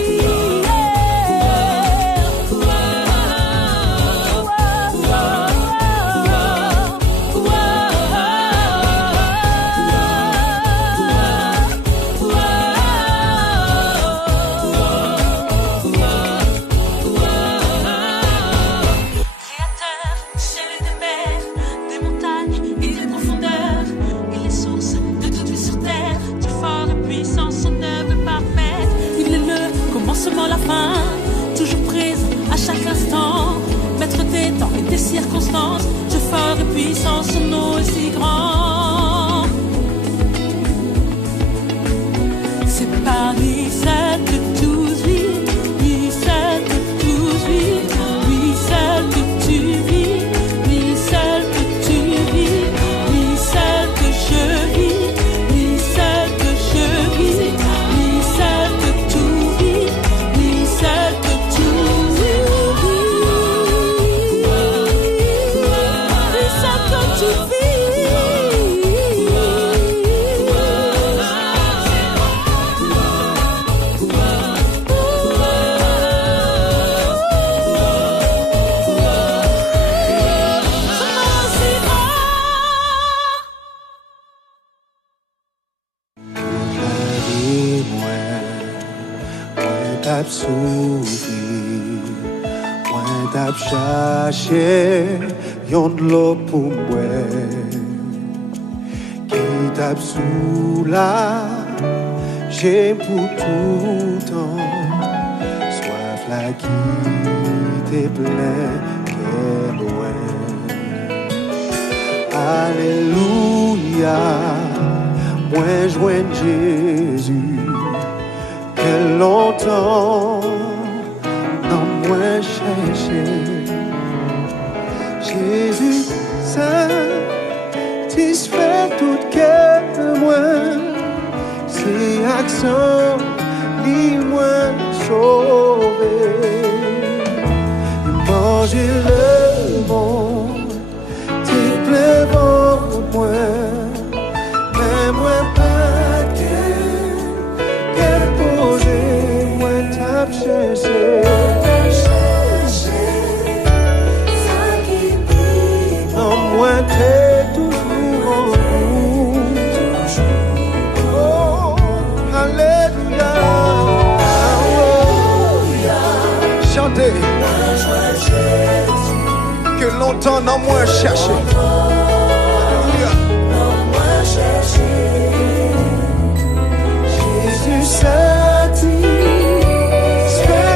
Créateur, ciel et des mers, des montagnes et des profondeurs, il est source de toute vie sur terre, Dieu fort et puissant, son œuvre est parfaite. Il est le commencement, la fin, toujours présent à chaque instant, maître des temps et des circonstances, Dieu fort et puissant, son nom est si grand. C'est par lui seul que tout vit, lui seul que tout vit, lui seul que tu vis, lui seul que tu vis, lui seul que je vis, lui seul que je vis, lui seul que tout vit, lui seul que tout vit, lui seul que tu vis. T'ap souffri, moi t'ap cherché yon de l'eau pour moi, qui t'ap soulagé pour tout temps, soif là qui t'est plein qu'est loin. Alléluia, moi joins Jésus. Quel longtemps non moins cherché Jésus satisfait tout cœur moi c'est accent ni moins sauvé manger le monde chanter. Que longtemps non moins cherché. Jésus satisfait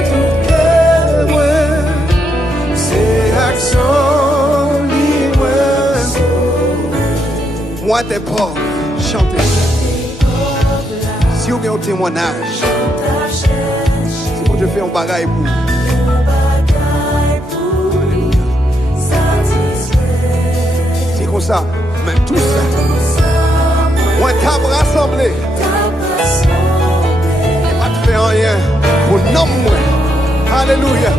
tout cœur, c'est accent libre. Moi t'es pauvre, chantez. Si vous avez un témoignage, si moi je fais un bagaille pour c'est comme ça, même tout ça. Moi t'as rassemblé. Et pas de faire rien pour nom moi. Alléluia.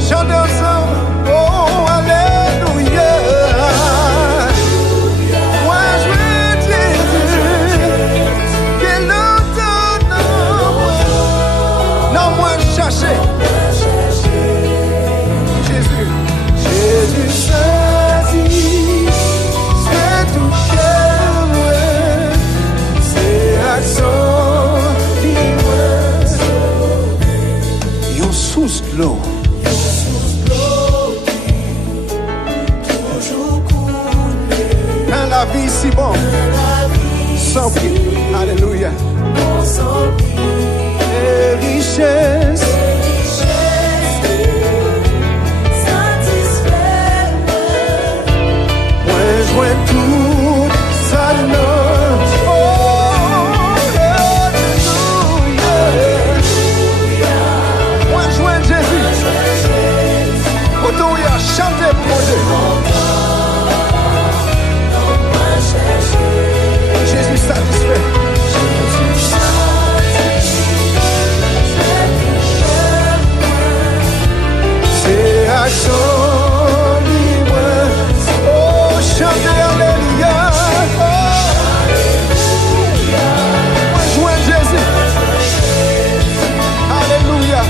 Chantez ensemble. Oh, alléluia. Moi je veux Jésus. Quel longtemps non moi chercher. Jésus. Jésus choisit. C'est tout cœur. C'est accent libre. Yon sous l'eau. Quand la vie si bon, sans prix, alléluia. Et richesse, moi joins tout ça non. Oh, alléluia. Moi joins Jésus. Autant il a chanté pour Dieu. Jésus satisfait. C'est action libre. Oh, chantez alléluia. Oh, moi joins Jésus. Alléluia.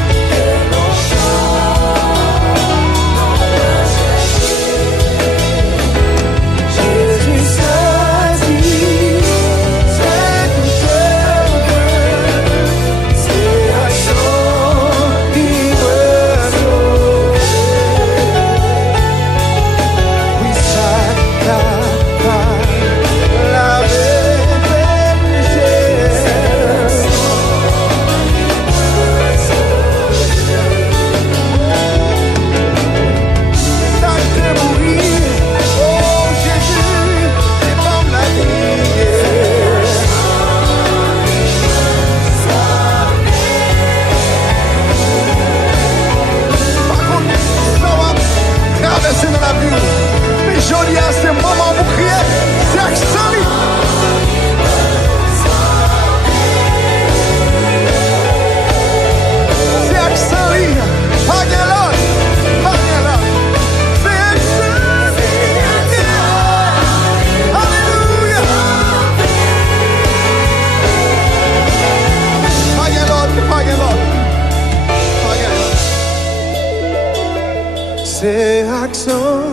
C'est accent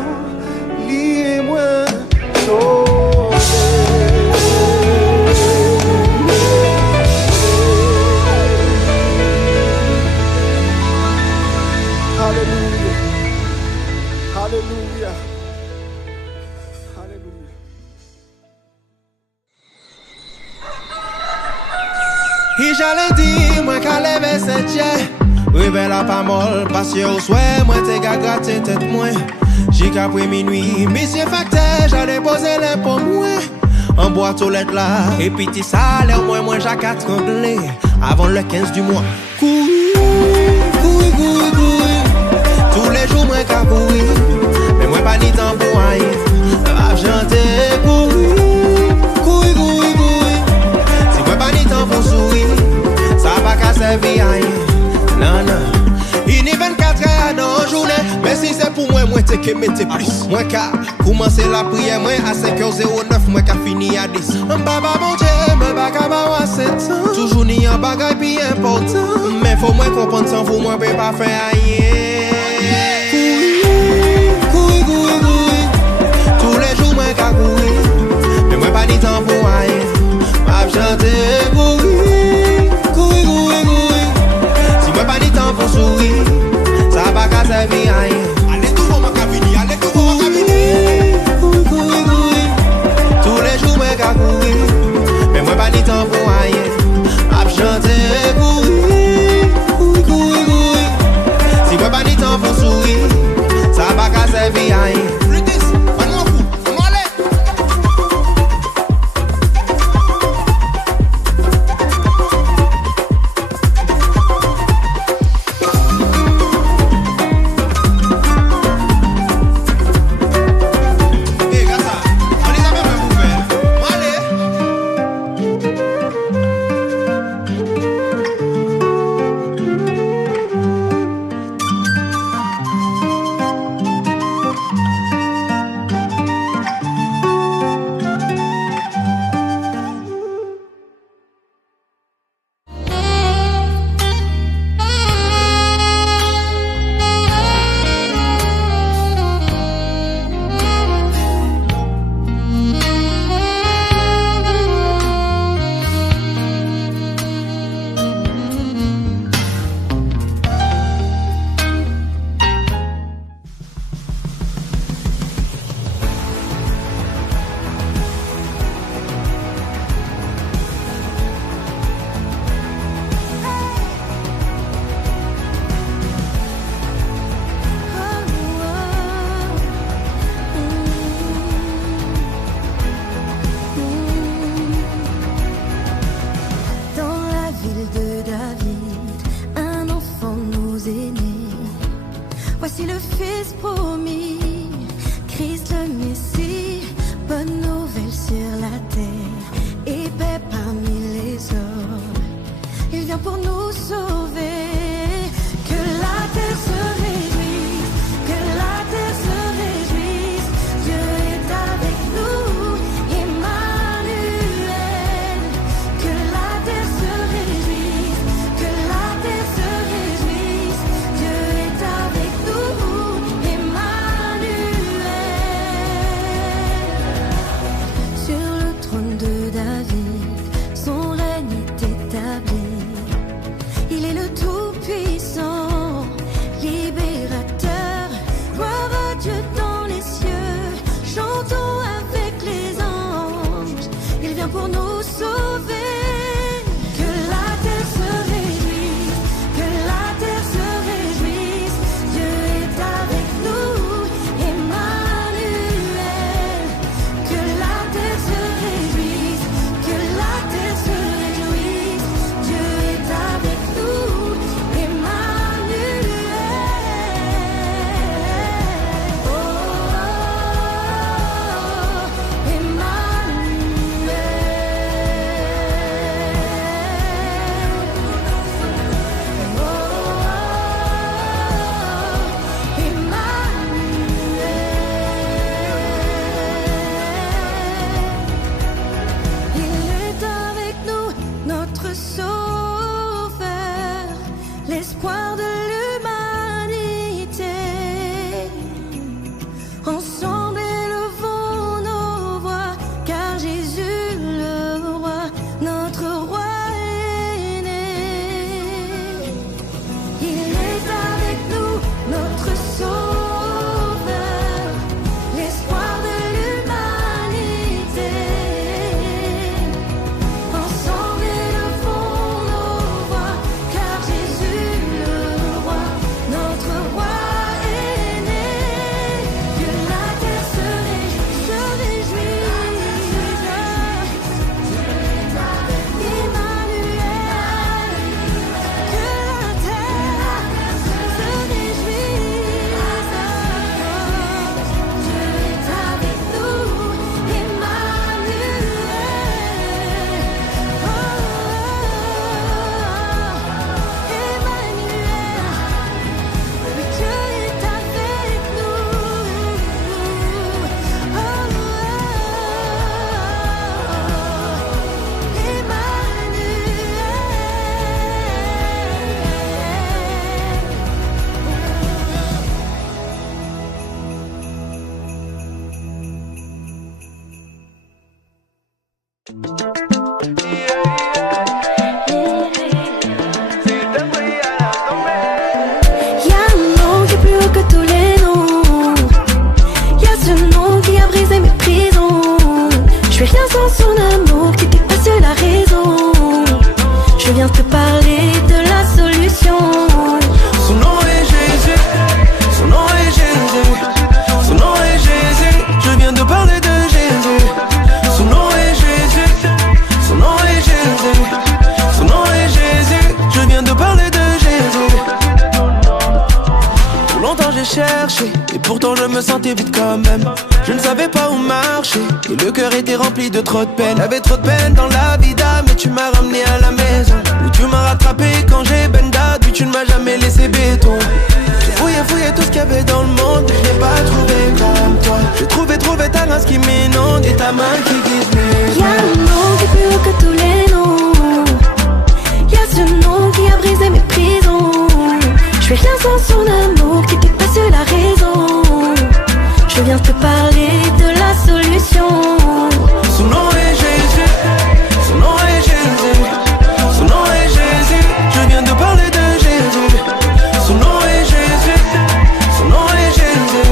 lié moi Alléluia. Alléluia. Alléluia. Et j'allais dire, moi qu'à lever cette chair. Réveille la pas molle, parce que au soir, moi t'es gars gratter tête moi. J'ai qu'après minuit, monsieur facteur, j'ai déposé les pour moi. En boîte aux lettres là, et puis t'es salaire, moi j'ai 4 tremblés. Avant le 15 du mois. Courir. Tous les jours, moi qu'à courir. Mais moi pas ni temps pour rien. Va chanter, courir. Si moi pas ni temps pour sourire, ça va qu'à servir à rien. Non, non. Il est 24 heures dans la journée. Mais si c'est pour moi, moi t'es que mettez plus. Moi qu'à commencer la prière, moi à 5h09, moi qu'à finir à 10. Baba mon Dieu, moi pas qu'à avoir 7 ans. Toujours ni un bagage bien important. Mais faut moi comprendre sans vous, moi peut pas faire rien. Courir. Tous les jours, moi qu'à courir. Mais moi pas ni temps pour rien. M'a chanter, courir. Si moi pas ni temps pour sourire, ça va servi à rien. Allez tout bon ma cabine, allez tout bon ma cabine. Tous les jours moi qu'à courir, mais moi pas ni temps pour rien. Ap chanter courir. Si moi pas ni temps pour sourire, ça va qu'à servir à rien. Voici le Fils promis, Christ le Messie, bonne nouvelle sur la terre et paix parmi les hommes. Il vient pour nous sauver, que la terre se réjouisse, que la terre se réjouisse. Dieu est avec nous, Emmanuel. Que la terre se réjouisse, que la terre se réjouisse. Dieu est avec nous, Emmanuel. Sur le trône de David, son règne est établi. Il est le tout chercher, et pourtant je me sentais vide quand même. Je ne savais pas où marcher, et le cœur était rempli de trop de peine. J'avais trop de peine dans la vida, mais tu m'as ramené à la maison. Où tu m'as rattrapé quand j'ai bendad, puis tu ne m'as jamais laissé béton. J'ai fouillé tout ce qu'il y avait dans le monde, mais je n'ai pas trouvé comme toi. J'ai trouvé ta grâce qui m'inonde, et ta main qui guide mes Y'a un nom qui est plus haut que tous les noms. Y'a ce nom qui a brisé mes prisons. Je fais rien sans son amour qui dépasse la raison. Je viens te parler de la solution. Son nom est Jésus, son nom est Jésus, son nom est Jésus. Je viens de parler de Jésus. Son nom est Jésus, son nom est Jésus,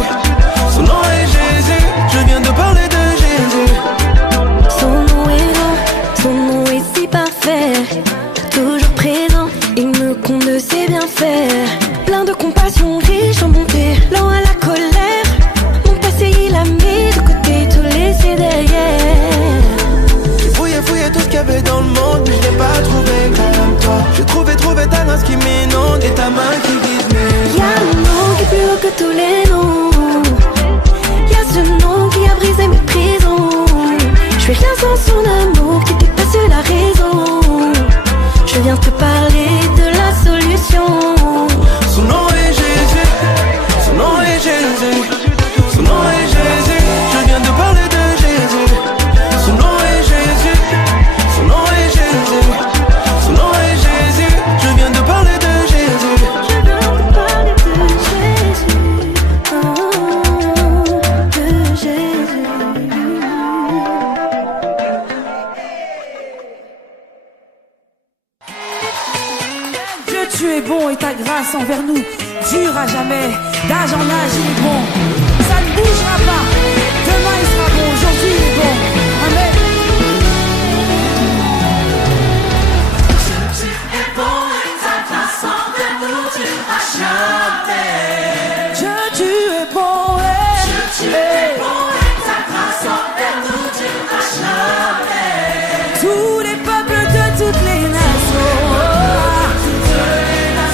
son nom est Jésus. Je viens de parler de Jésus. Son nom est long, son nom est si parfait. Toujours présent, il me compte de ses bienfaits. Plein de compassion, riche en bonté, lent à la colère. Mon passé il a mis de côté, tout laissé derrière. J'ai fouillé tout ce qu'il y avait dans le monde, mais je n'ai pas trouvé comme toi. J'ai trouvé ta grâce qui m'inonde, et ta main qui guide mes Y'a un nom qui est plus haut que tous les noms. Y'a ce nom qui a brisé mes prisons. Je fais rien sans son amour qui dépasse la raison. Je viens te parler de la solution. Son nom est Jésus, son nom est Jésus, son nom est Jésus. Je viens de parler de Jésus. Son nom est Jésus, son nom est Jésus, son nom est Jésus. Je viens de parler de Jésus. Je viens te parler de Jésus, oh, de Jésus. Dieu, tu es bon et ta grâce envers nous dure à jamais. D'âge en âge, il est bon. Ça ne bougera pas. Demain, il sera bon. Aujourd'hui, il est bon. Amen. Dieu, tu es bon et ta grâce envers nous durera jamais. Dieu, tu es bon. Dieu, tu es bon et ta grâce envers nous durera jamais. Tous les peuples de toutes les nations. Nous te louons.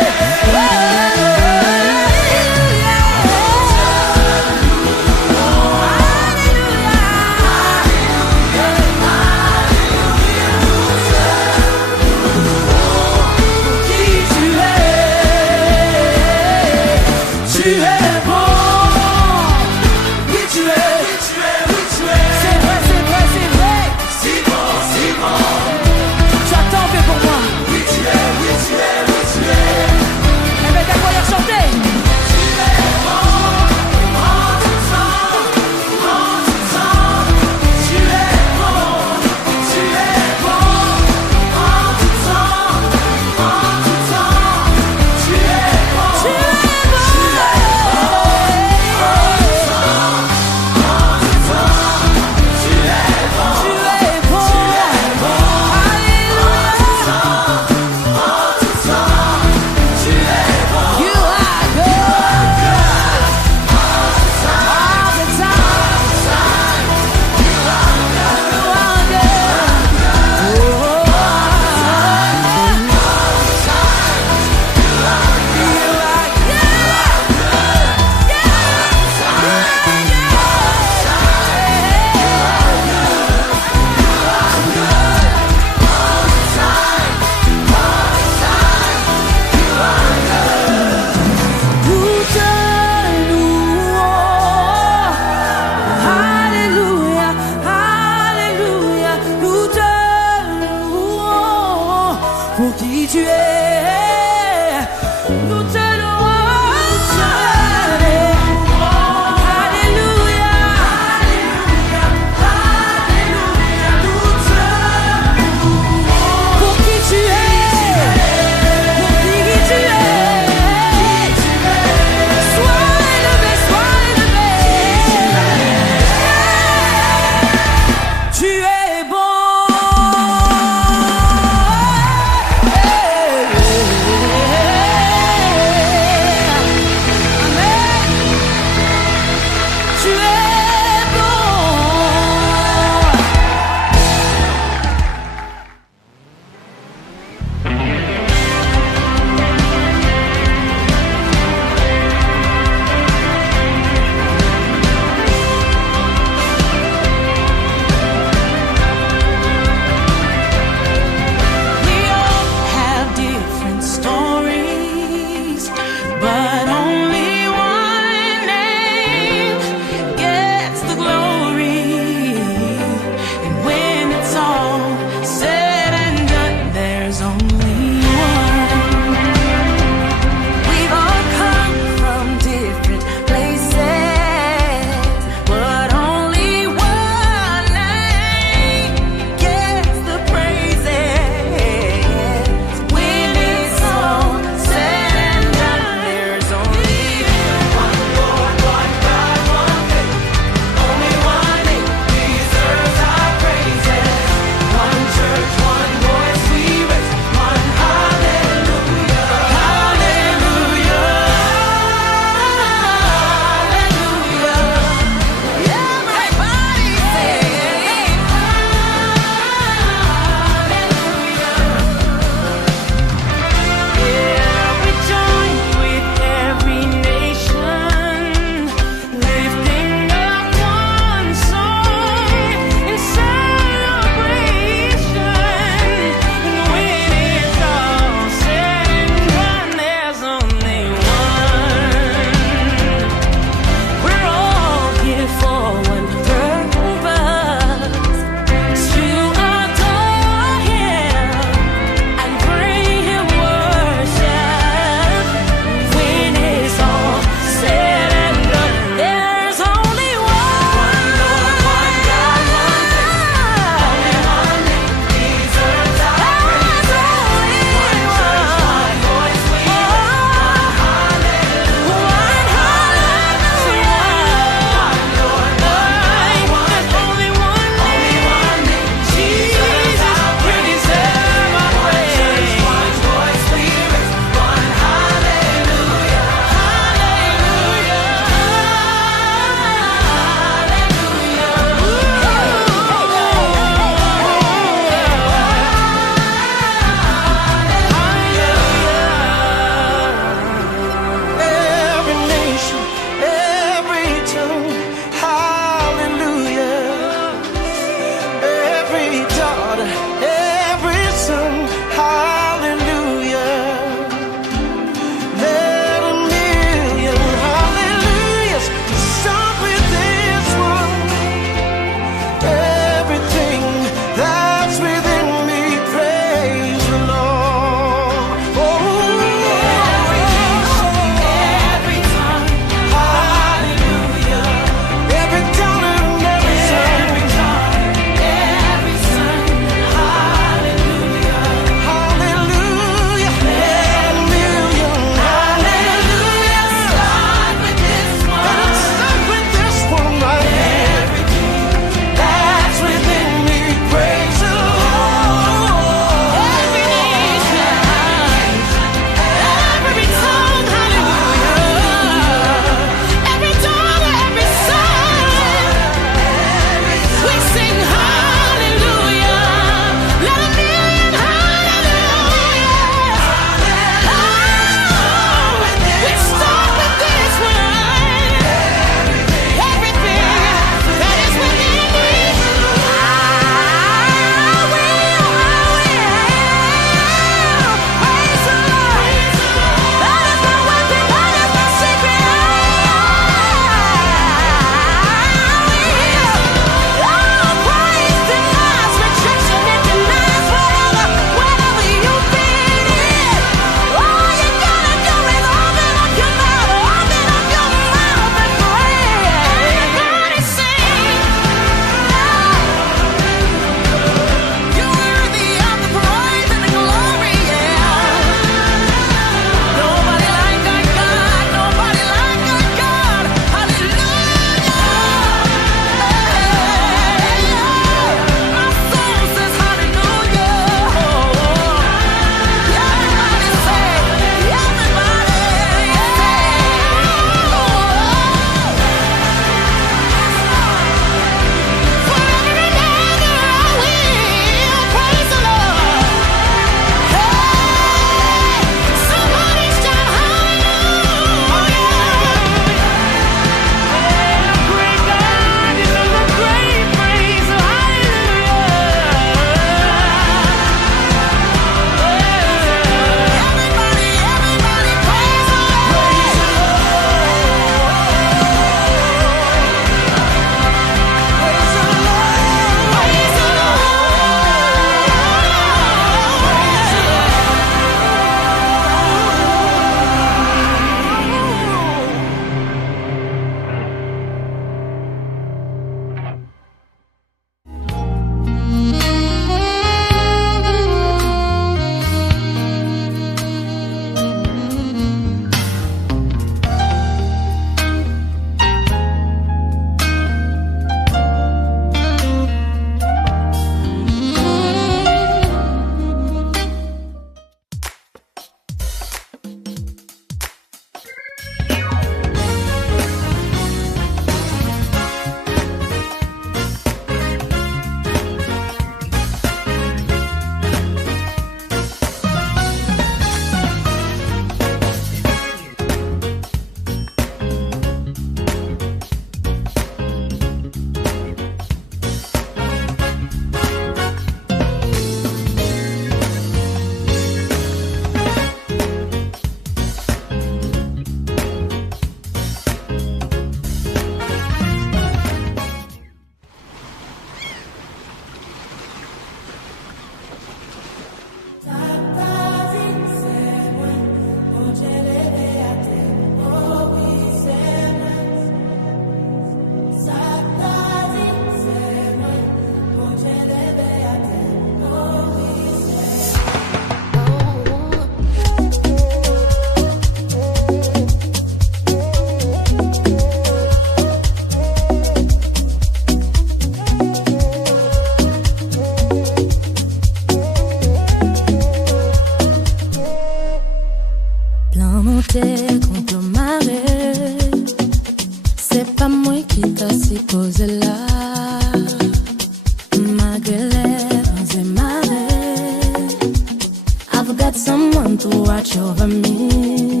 come to watch over me.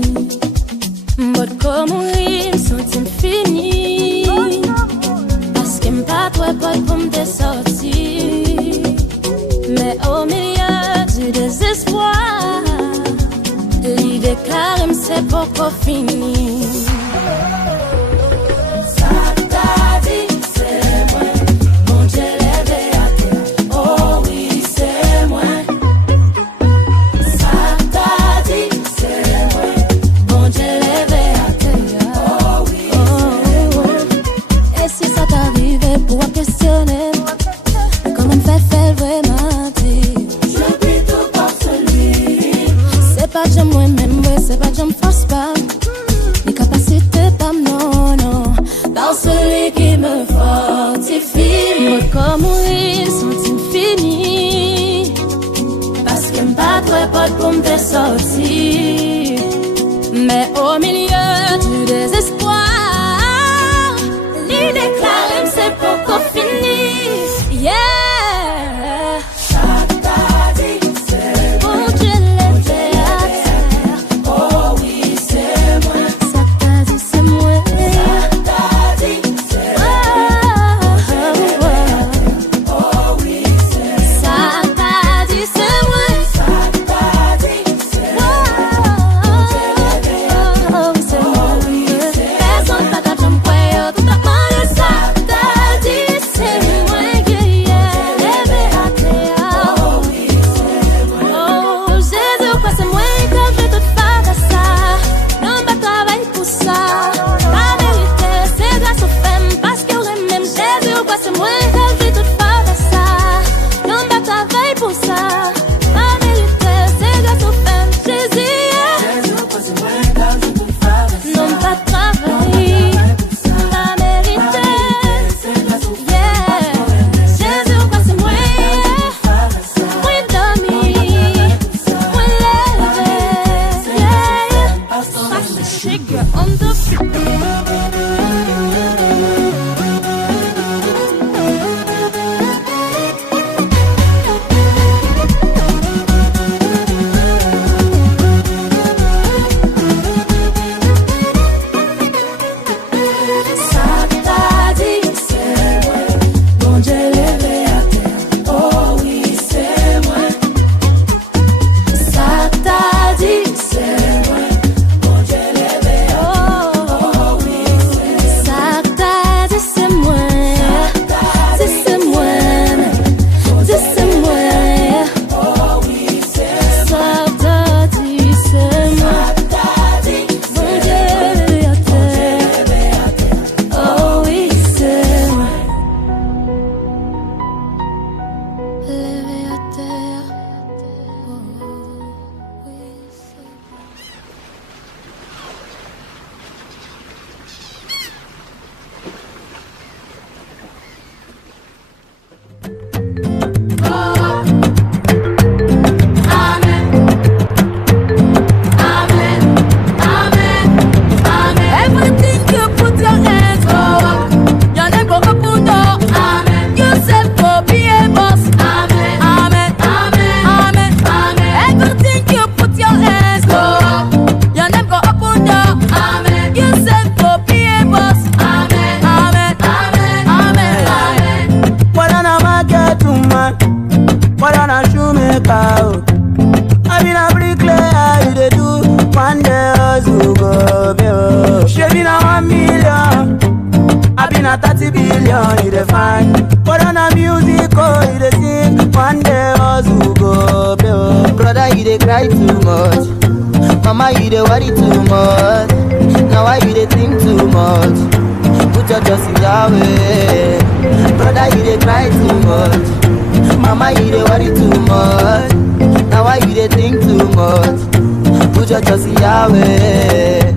But comme il sont infini, parce qu'il m'pas toi pas pour me sortir. Mais au milieu du désespoir, l'idée déclare c'est pas encore fini. Sortir, mais au milieu du désespoir, l'idée déclare c'est pas encore fini. Yeah.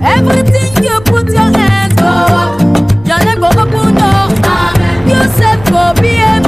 Everything you put your hands go up, your name go open door. You said go be a